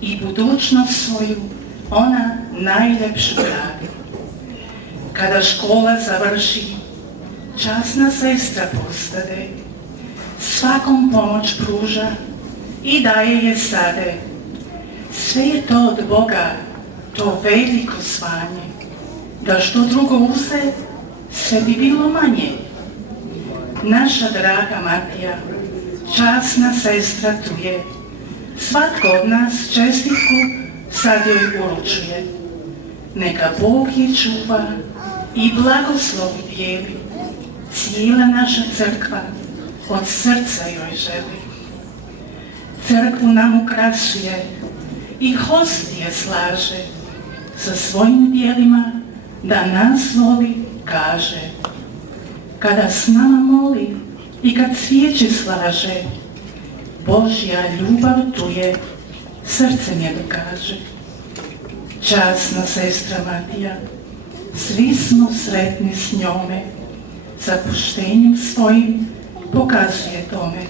i budućnost svoju ona najljepšu gradi. Kada škola završi, časna sestra postade, svakom pomoć pruža i daje je sade. Sve je to od Boga, to veliko zvanje, da što drugo uze, sve bi bilo manje. Naša draga Matija, časna sestra tu je, svatko od nas čestitku sad joj uručuje. Neka Bog je čuva i blagoslovi dijeli, cijela naša crkva od srca joj želi. Crkvu nam ukrasuje i hostije slaže, sa svojim dijelima da nas voli kaže. Kada s nama moli i kad svijeće slaže, Božja ljubav tu je, srce njega kaže. Časna sestra Matija, svi smo sretni s njome, sa poštenjem svojim pokazuje tome.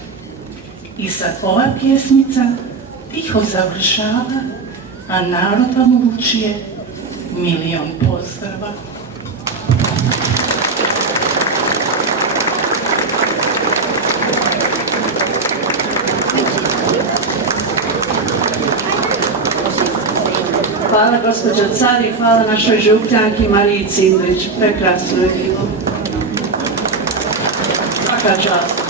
I sad ova pjesmica tiho završava, a narod vam uručuje milion pozdrava. Hvala gospođo Car i hvala našoj župljanki Mariji Cindrić. Prekrasno je bilo. Svaka čast.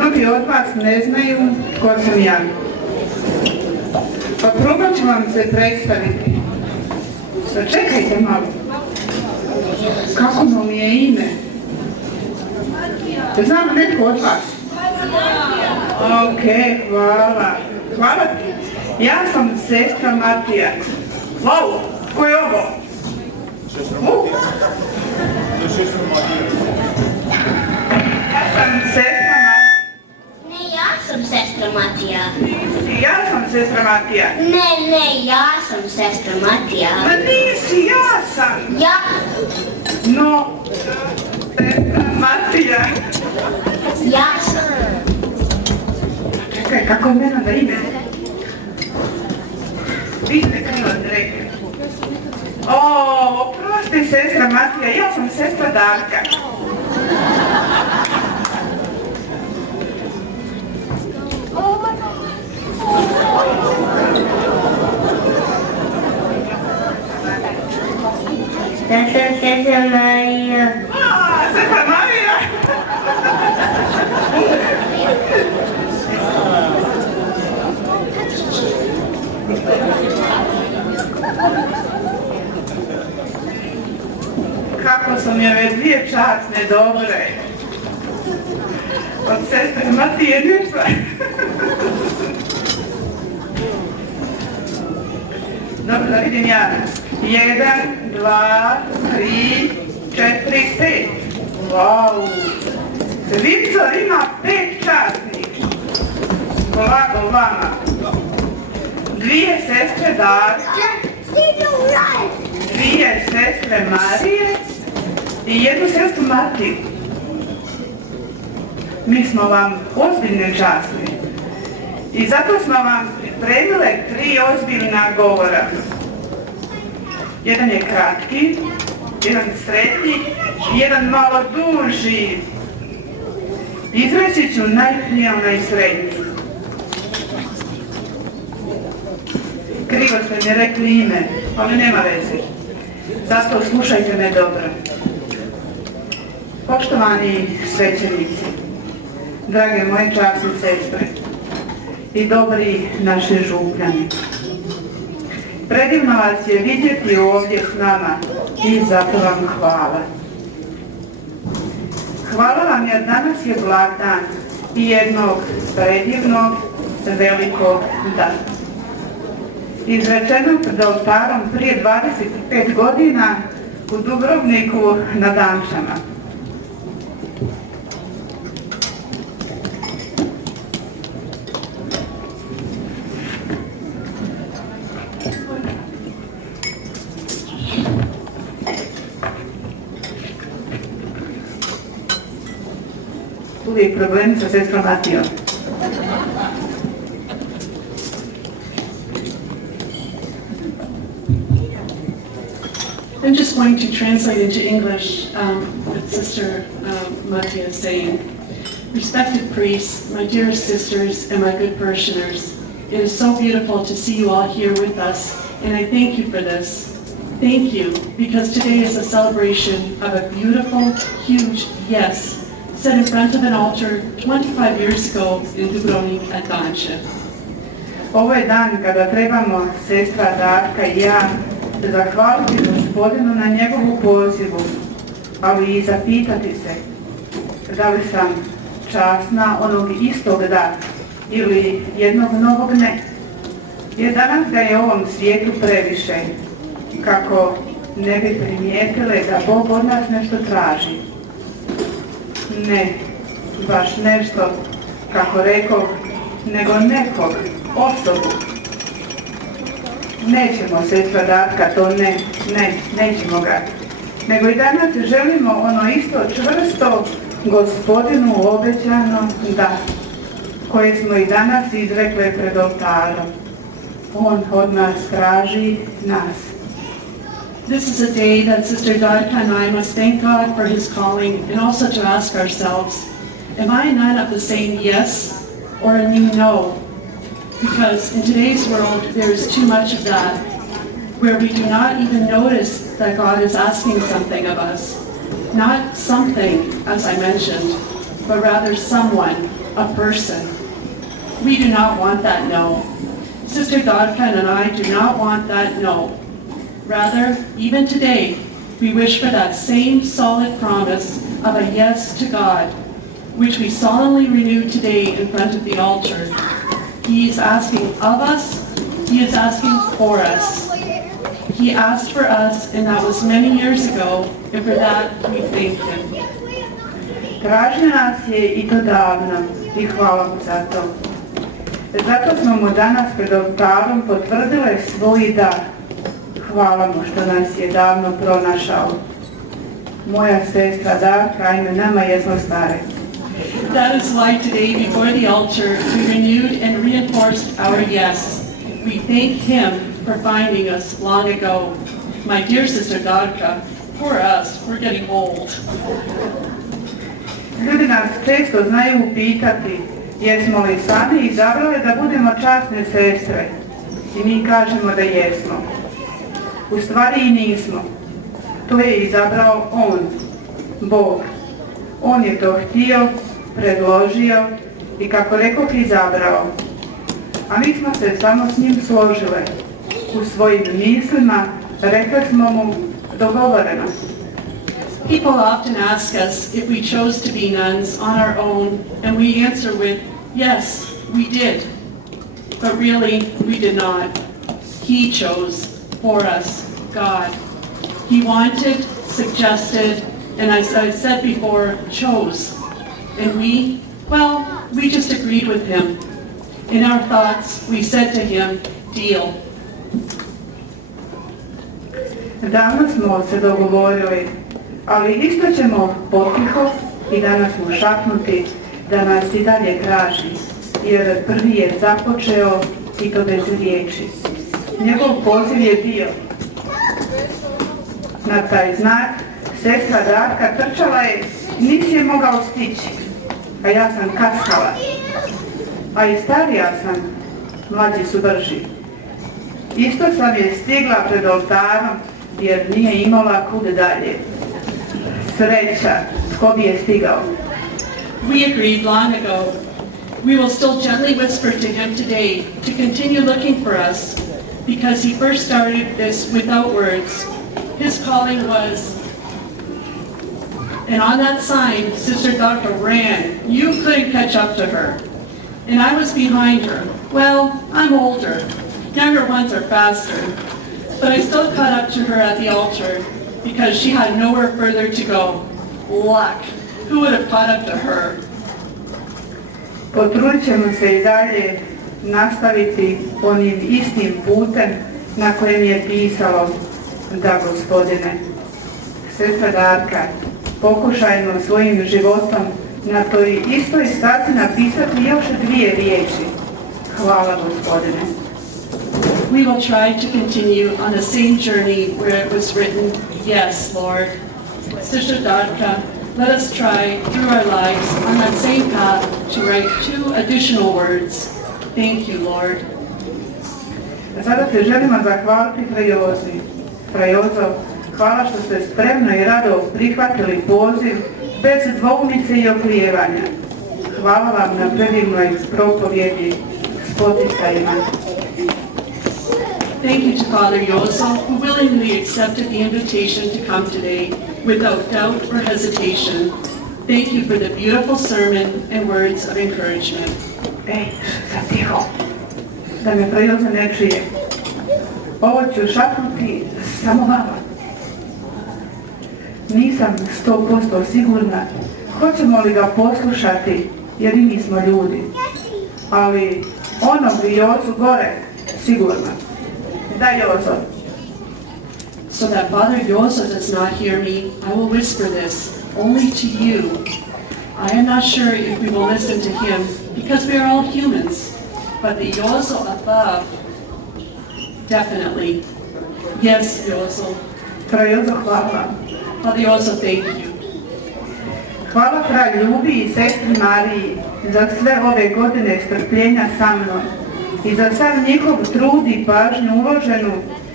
Mnogi od vas ne znaju ko sam ja. Pa probat ću vam se predstaviti. Čekajte malo. Kako mu je ime? Znam netko od vas? Ok, hvala. Hvala ti. Ja sam sestra Matija. Wow, ko je ovo? Ja sam sestra Matija. Ne, ja sam sestra Matija. Ja sam sestra Matija. Ne, ja sam sestra Matija. Ma nisi, ja sam. Ja. No, sestra Matija. Ja sam. Čekaj, kako je meno da ime? Vi ste krivo rekli. O, oprosti sestra Matija, ja sam sestra Darka. Ja sam sestra Marija. Sestra Marija! Kako su mi ove dvije časne dobre. Od sestre Matije ništa. Dobro, da vidim ja. 1, 2, 3, 4, 5. Wow! Vicor ima 5 časnih. Blago vama. 2 sestre Darke, 2 sestre Marije i 1 sestru Matiju. Mi smo vam ozbiljne časni. I zato smo vam pripremile 3 ozbiljna govora. Jedan je kratki, jedan srednji i jedan malo duži. Izreći ću najprije onaj srednji. Krivo ste mi rekli ime, ali nema veze. Zato slušajte me dobro. Poštovani svećenici, drage moje časne sestre i dobri naši župljani, predivno vas je vidjeti ovdje s nama i zato vam hvala. Hvala vam jer danas je blagdan i jednog predivnog velikog dana. Izrečeno pred oltarom prije 25 godina u Dubrovniku na Dančama. Uvijek problemi sa sestrom Matijom. I'm just going to translate into English what Sister Mattia is saying. Respected priests, my dearest sisters, and my good parishioners, it is so beautiful to see you all here with us, and I thank you for this. Thank you, because today is a celebration of a beautiful, huge yes set in front of an altar 25 years ago in Dubrovnik at Danče. Ovo je dan kada trebamo, sestra Darka i ja, zahvaliti Gospodinu na njegovu pozivu, ali i zapitati se da li sam časna onog istog dana ili jednog novog ne. Jer danas ga je u ovom svijetu previše, kako ne bi primijetile da Bog od nas nešto traži. Ne, baš nešto, kako rekao, nego nekog, osobu. Nećemo, sestra Darka, to nećemo ga. Nego i danas želimo ono isto čvrsto Gospodinu obećano da, koje smo i danas izrekle pred oltarom. On od nas traži nas. This is a day that Sister Darka and I must thank God for His calling and also to ask ourselves, am I not of the same yes or a new no? Because in today's world there is too much of that, where we do not even notice that God is asking something of us. Not something, as I mentioned, but rather someone, a person. We do not want that no. Sister Dodka and I do not want that no. Rather, even today, we wish for that same solid promise of a yes to God, which we solemnly renew today in front of the altar. He is asking of us, He is asking for us. He asked for us, and that was many years ago, and for that we thank Him. Tražio nas je i to davno i hvala mu za to. Zato smo mu danas pred oltarom potvrdile svoj dar. Hvala mu što nas je davno pronašao. Moja sestra Darka, ime nama je stare. That is why today before the altar we renewed and reinforced our yes. We thank Him for finding us long ago. My dear Sister Darka, for us, we're getting old. Ljudi nas često znaju upitati jesmo li sami izabrali da budemo časne sestre. I mi kažemo da jesmo. U stvari i nismo. To je izabrao On, Bog. On je to htio, predložio i kako rekoh izabrao. A mi smo se samo s njim složile. U svojim mislima rekli smo mu dogovoreno. People often ask us if we chose to be nuns on our own, and we answer with, yes, we did. But really, we did not. He chose for us, God. He wanted, suggested, and as I said before, chose. And we just agreed with Him. In our thoughts, we said to Him, deal. Davno smo se dogovorili, ali isto ćemo potiho i danas mu šapnuti da nas i dalje traži, jer prvi je započeo i to bez riječi. Njegov poziv je bio. Na taj znak sestra Darka trčala je, nisi je mogao stići, a ja sam kaskala. A i starija sam, mlađi su brži. Isto sam je stigla pred oltarom, jer nije imala kud dalje. Sreća, tko bi je stigao. We agreed long ago. We will still gently whisper to Him today to continue looking for us, because He first started this without words. His calling was, and on that sign, Sister Dr. ran. You couldn't catch up to her. And I was behind her. Well, I'm older. Younger ones are faster. But I still caught up to her at the altar because she had nowhere further to go. Luck. Who would have caught up to her? Potrudit ćemo se i dalje nastaviti onim istim putem na kojem je pisalo da, Gospodine. Sestra Darka, pokušajmo svojim životom na toj istoj stazi napisati još dvije riječi. Hvala, Gospodine. We will try to continue on the same journey where it was written, yes, Lord. Sister Darka, let us try through our lives on that same path to write 2 additional words. Thank you, Lord. Sada se želimo zahvaliti Frajozi. Frajozo, hvala što ste spremno i rado prihvatili poziv bez dvoumice i oklijevanja. Hvala vam na predivnoj propovjedi s poticajima. Thank you to Father Jozo, who willingly accepted the invitation to come today without doubt or hesitation. Thank you for the beautiful sermon and words of encouragement. Sad tiho, da me Frajozo ne čuje. Ovo ću šapnuti samo vama. Nisam 100% sigurna hoćemo li ga poslušati, jer i mi smo ljudi. Ali onog Jozu gore, sigurno. Da, Jozo. So that Father Jozo does not hear me, I will whisper this only to you. I am not sure if we will listen to him, because we are all humans. But the Jozo above, definitely. Yes, Jozo. Frajozo, hvala. Father Jozo, thank you. Hvala Fra Ljubi i sestri Mariji za sve ove godine strpljenja sa mnom i za sav njihov trud i pažnju uloženu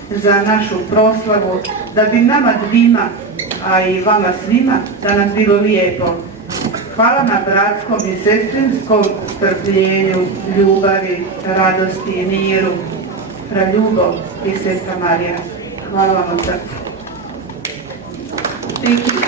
za našu proslavu, da bi nama dvima, a i vama svima, danas bilo lijepo. Hvala na bratskom i sestrinskom strpljenju, ljubavi, radosti i miru. Praljubo i sestra Marija. Hvala vam od srca. Thank you.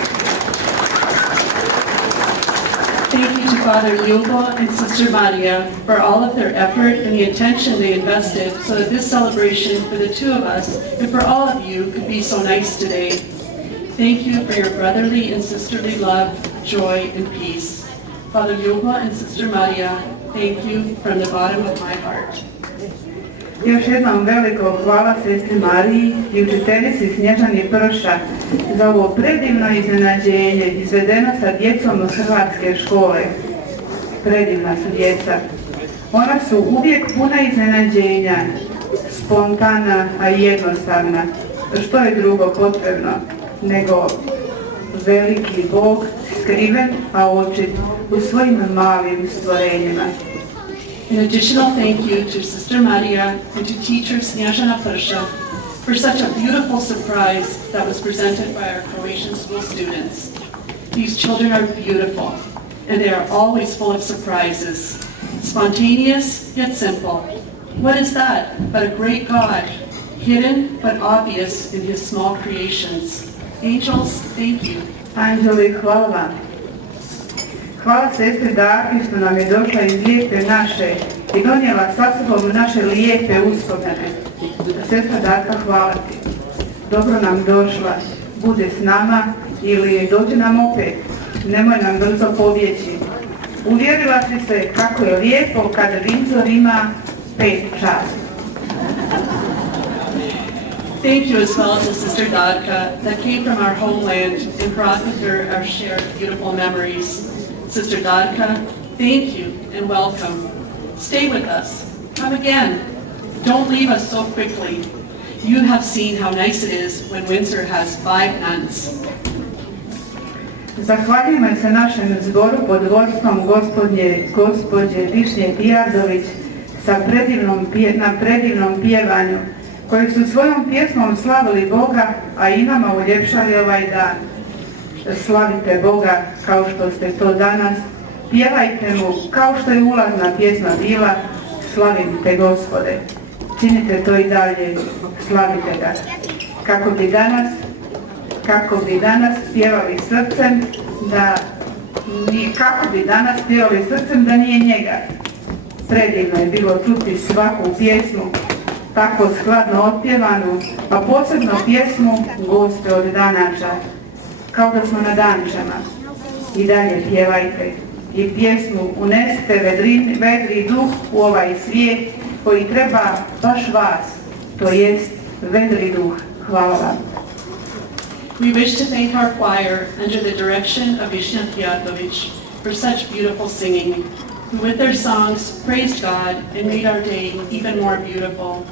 Thank you to Father Ljubo and Sister Maria for all of their effort and the attention they invested so that this celebration for the two of us and for all of you could be so nice today. Thank you for your brotherly and sisterly love, joy, and peace. Father Ljubo and Sister Maria, thank you from the bottom of my heart. Još jednom veliko hvala sestri Mariji i učiteljici Snježani Prša za ovo predivno iznenađenje izvedeno sa djecom od hrvatske škole. Predivna su djeca. Ona su uvijek puna iznenađenja, spontana, a i jednostavna. Što je drugo potrebno nego veliki Bog skriven, a očit u svojim malim stvorenjima. An additional thank you to Sister Maria and to teacher Snježana Prša for such a beautiful surprise that was presented by our Croatian school students. These children are beautiful, and they are always full of surprises. Spontaneous, yet simple. What is that but a great God, hidden but obvious in his small creations? Angels, thank you. Anđeli, hvala vam. Hvala sestri Darki što nam je došla iz lijepe naše i donijela sa sobom naše lijepe uspomene. Sestra Darka, hvala ti. Dobro nam došla, bude s nama ili dođi nam opet. Nemoj nam brzo pobjeći. Uvjerila si se kako je lijepo kada Vindzor ima 5 časa. Thank you as well to Sister Dadka that came from our homeland and brought with her our shared beautiful memories. Sister Dadka, thank you and welcome. Stay with us. Come again. Don't leave us so quickly. You have seen how nice it is when Windsor has 5 nuns. Zahvaljujem se našem zboru pod vodstvom gospođe Višnje Tijardović na predivnom pjevanju, koji su svojom pjesmom slavili Boga, a i nama uljepšali ovaj dan. Slavite Boga kao što ste to danas, pjevajte mu kao što je ulazna pjesma bila, slavite Gospode. Činite to i dalje, slavite ga. Kako bi danas pjevali srcem da nije njega. Predivno je bilo čuti svaku pjesmu, tako skladno otpjevanu, a posebno pjesmu Goste od Danača, kao da smo na Dančama. I dalje pjevajte i pjesmu unesite vedri duh u ovaj svijet koji treba baš vas, to jest vedri duh. Hvala vam. We wish to thank our choir under the direction of Višnja Tijardović for such beautiful singing, who with their songs praised God and made our day even more beautiful.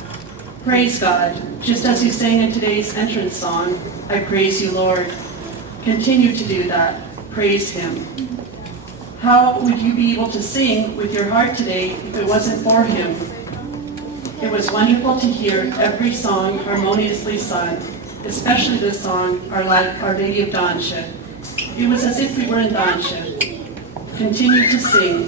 Praise God, just as you sang in today's entrance song, I praise you, Lord. Continue to do that. Praise him. How would you be able to sing with your heart today if it wasn't for him? It was wonderful to hear every song harmoniously sung, especially the song Our Lady of Danče. It was as if we were in Danče. Continue to sing.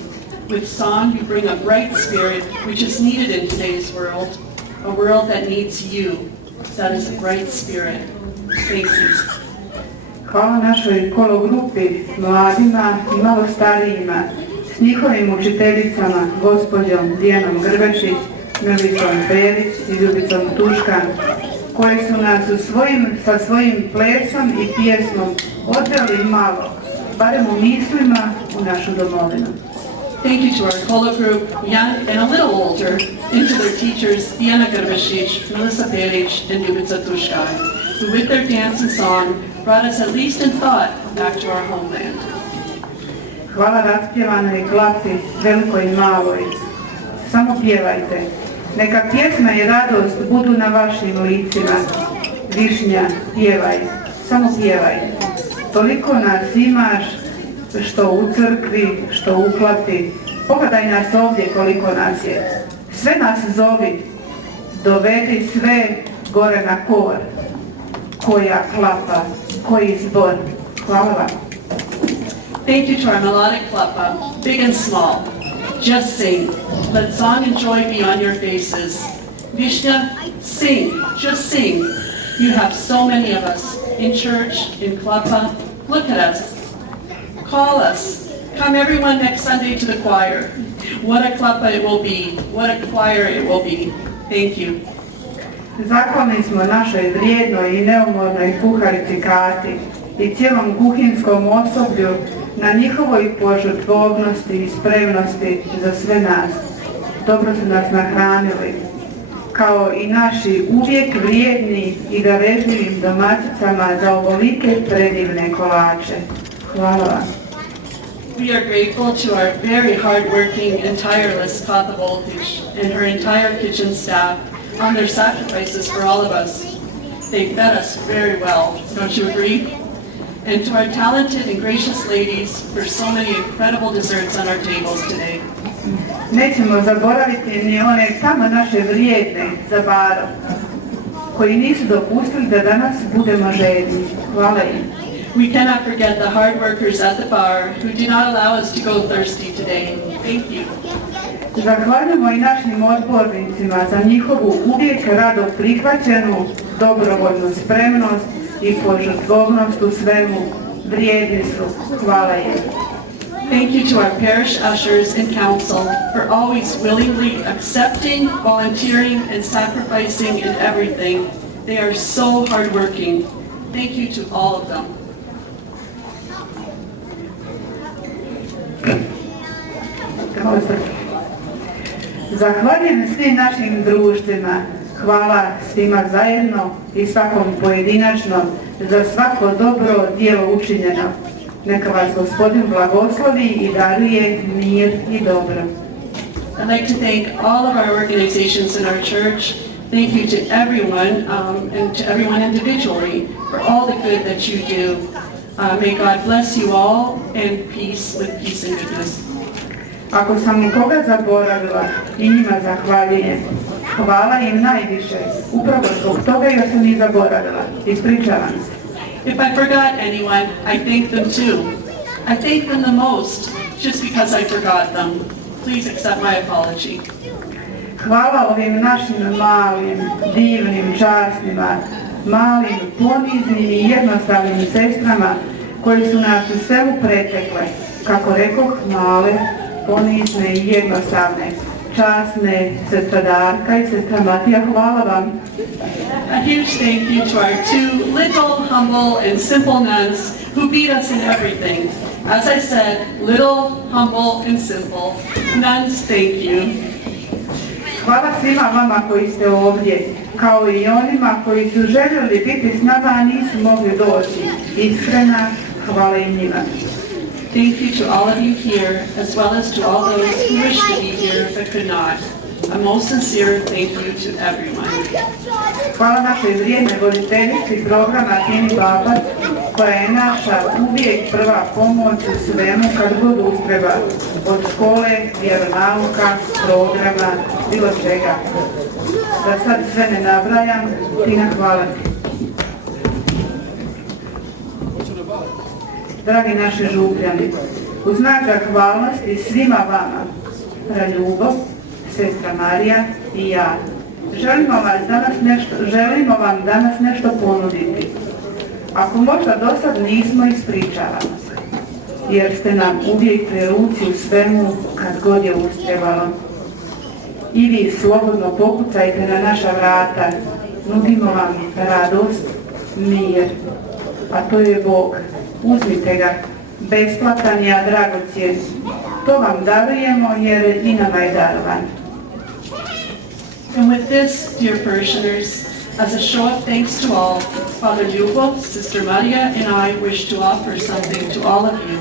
With song you bring a bright spirit which is needed in today's world, a world that needs you. That is a bright spirit. Thank you. Hvala našoj kologrupi, mladima i malo starijima, s njihovim učiteljicama, gospođom Dijanom Grbešić, Milicom Perić i Ljubicom Tuškan, koje su nas sa svojim plesom i pjesmom odveli malo, barem u mislima, u našu domovinu. Thank you to our Kolo group, young and a little older, and to their teachers, Dijana Grbešić, Milica Perić, and Ljubica Tuškan, who with their dance and song brought us at least in thought back to our homeland. Hvala raspjevanoj klati, velikoj i maloj. Samo pjevajte. Neka pjesma i radost budu na vašim licima. Višnja, pjevaj. Samo pjevaj. Toliko nas imaš, što u crkvi, što u klati. Pogledaj nas ovdje koliko nas je. Sve nas zovi. Dovedi sve gore na kor. Koja klapa, koji zbor. Hvala vam. Thank you to our melodic klapa, big and small. Just sing. Let song and joy be on your faces. Vishna, sing. Just sing. You have so many of us in church, in klapa. Look at us. Call us. Come everyone next Sunday to the choir. What a klapa it will be. What a choir it will be. Thank you. Zahvalni smo našoj vrijednoj i neumornoj kuharici Kati i cijelom kuhinskom osoblju na njihovoj požrtvovnosti i spremnosti za sve nas. Dobro su nas nahranili, kao i naši uvijek vrijedni i darežljivim domaćicama za ovolike predivne kolače. Hvala vam. We are grateful to our very hard-working and tireless Kata Voltage and her entire kitchen staff on their sacrifices for all of us. They fed us very well, don't you agree? And to our talented and gracious ladies for so many incredible desserts on our tables today. Nećemo zaboraviti ni one samo naše vrijedne za barom, koji nisu dopustili da danas budemo žedni. Hvala im. We cannot forget the hard workers at the bar who do not allow us to go thirsty today. Thank you. Zahvaljujemo i našim odbornicima za njihovu uvijek rado prihvaćenu dobrovoljnu spremnost i požrtvovnost u svemu. Vrijedni su. Hvala im. Thank you to our parish ushers and council for always willingly accepting, volunteering, and sacrificing in everything. They are so hardworking. Thank you to all of them. Zahvaljujem svim našim društvima. Hvala svima zajedno i svakom pojedinačno za svako dobro djelo učinjeno. Neka vas Gospodin blagoslovi i daruje mir i dobro. I'd like to thank all of our organizations in our church. Thank you to everyone and to everyone individually for all the good that you do. May God bless you all and peace with peace and goodness. Ako sam koga zaboravila, i njima zahvaljujem. Hvala im najviše, upravo zbog toga jer sam ih zaboravila. Ispričavam se. If I forgot anyone, I thank them too. I thank them the most just because I forgot them. Please accept my apology. Hvala ovim našim malim, divnim, časnima, malim, poniznim i jednostavnim sestrama koji su nas u selu pretekle, kako rekoh, male, ponizne i jednostavne, časne, sestra Darka i sestra Matija, hvala vam. A huge thank you to our two little, humble, and simple nuns who beat us in everything. As I said, little, humble, and simple. Nuns, thank you. Hvala svima vama koji ste ovdje, kao i onima koji su željeli biti s nama, a nisu mogli doći. Iskrena, hvala im njima. Thank you to all of you here, as well as to all those who wish to be here but could not. A most sincere thank you to everyone. Hvala našoj vrijednoj voditeljici programa Tini Babac, koja je naša uvijek prva pomoć u svemu kad god ustreba, od škole, vjeronauka, programa, bilo čega. Da sad sve ne nabrajam, Tina, hvala ti. Dragi naši župljani, u znak zahvalnosti svima vama, Praljubo, sestra Marija i ja, želimo vam danas nešto ponuditi. Ako možda do sad nismo, ispričavamo se, jer ste nam uvijek pri ruci u svemu kad god je ustrevalo. I vi slobodno pokucajte na naša vrata, nudimo vam radost, mir, a to je Bog. Uzmite ga, besplatan je, a dragocjen. To vam darujemo jer i nama je darovan. And with this, dear parishioners, as a show of thanks to all, Father Ljubo, Sister Maria, and I wish to offer something to all of you.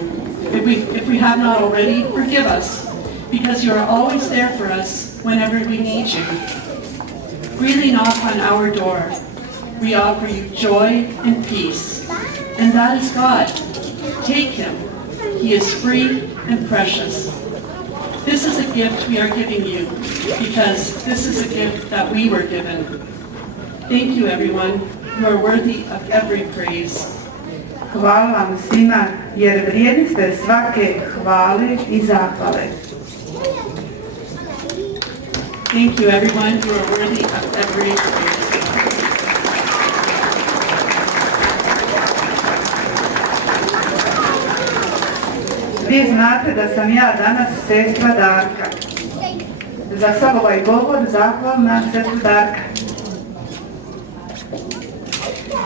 If we have not already, forgive us, because you are always there for us whenever we need you. Really knock on our door. We offer you joy and peace. And that is God. Take him. He is free and precious. This is a gift we are giving you because this is a gift that we were given. Thank you, everyone. You are worthy of every praise. Hvala vam svima jer vrijedni ste svake hvale i zahvale. Thank you, everyone. You are worthy of every praise. Vi znate da sam ja danas sestra Darka. Za sav ovaj govor zahvalna sestra Darka.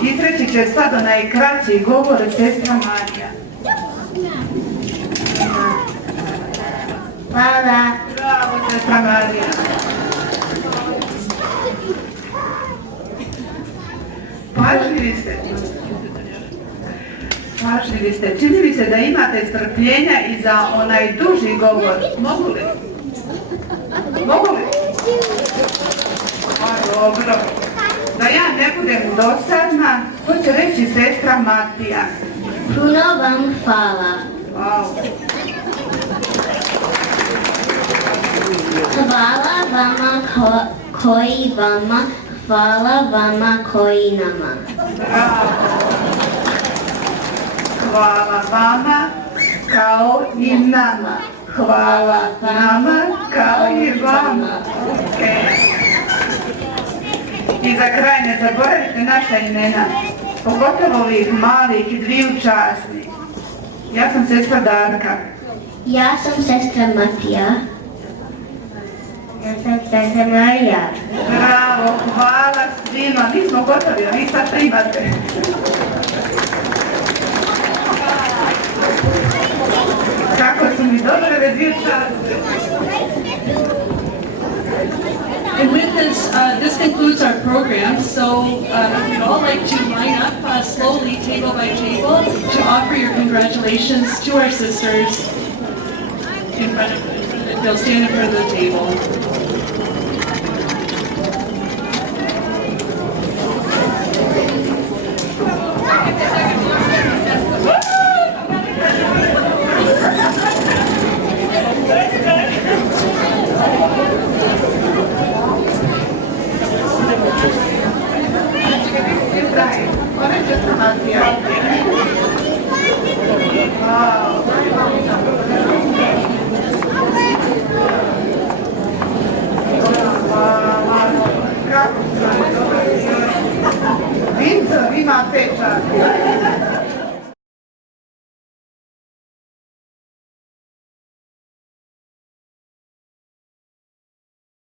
Izreći će sad onaj kraći govor sestra Marija. Hvala. Bravo, sestra Marija. Pažljivi ste. Pažljivi ste. Čini mi se da imate strpljenja i za onaj duži govor. Mogu li? Mogu li? Dobro. Da ja ne budem dosadna, to će reći sestra Matija. Puno vam hvala. Wow. Hvala vama koji vama, hvala vama koji nama. Bravo. Hvala vama kao i nama. Hvala nama kao i vama. I za kraj ne zaboravite naša imena, pogotovo ovih malih i dviju časnih. Ja sam sestra Darka. Ja sam sestra Matija. Ja sam sestra Marija. Bravo, hvala svima. Mi smo gotovi, a vi sad primate. Kako su mi dobre ove dvije časne. And with this concludes our program. So if you'd all like to line up slowly, table by table, to offer your congratulations to our sisters in front of, they'll stand in front of the table. Vinco ima 5 časti.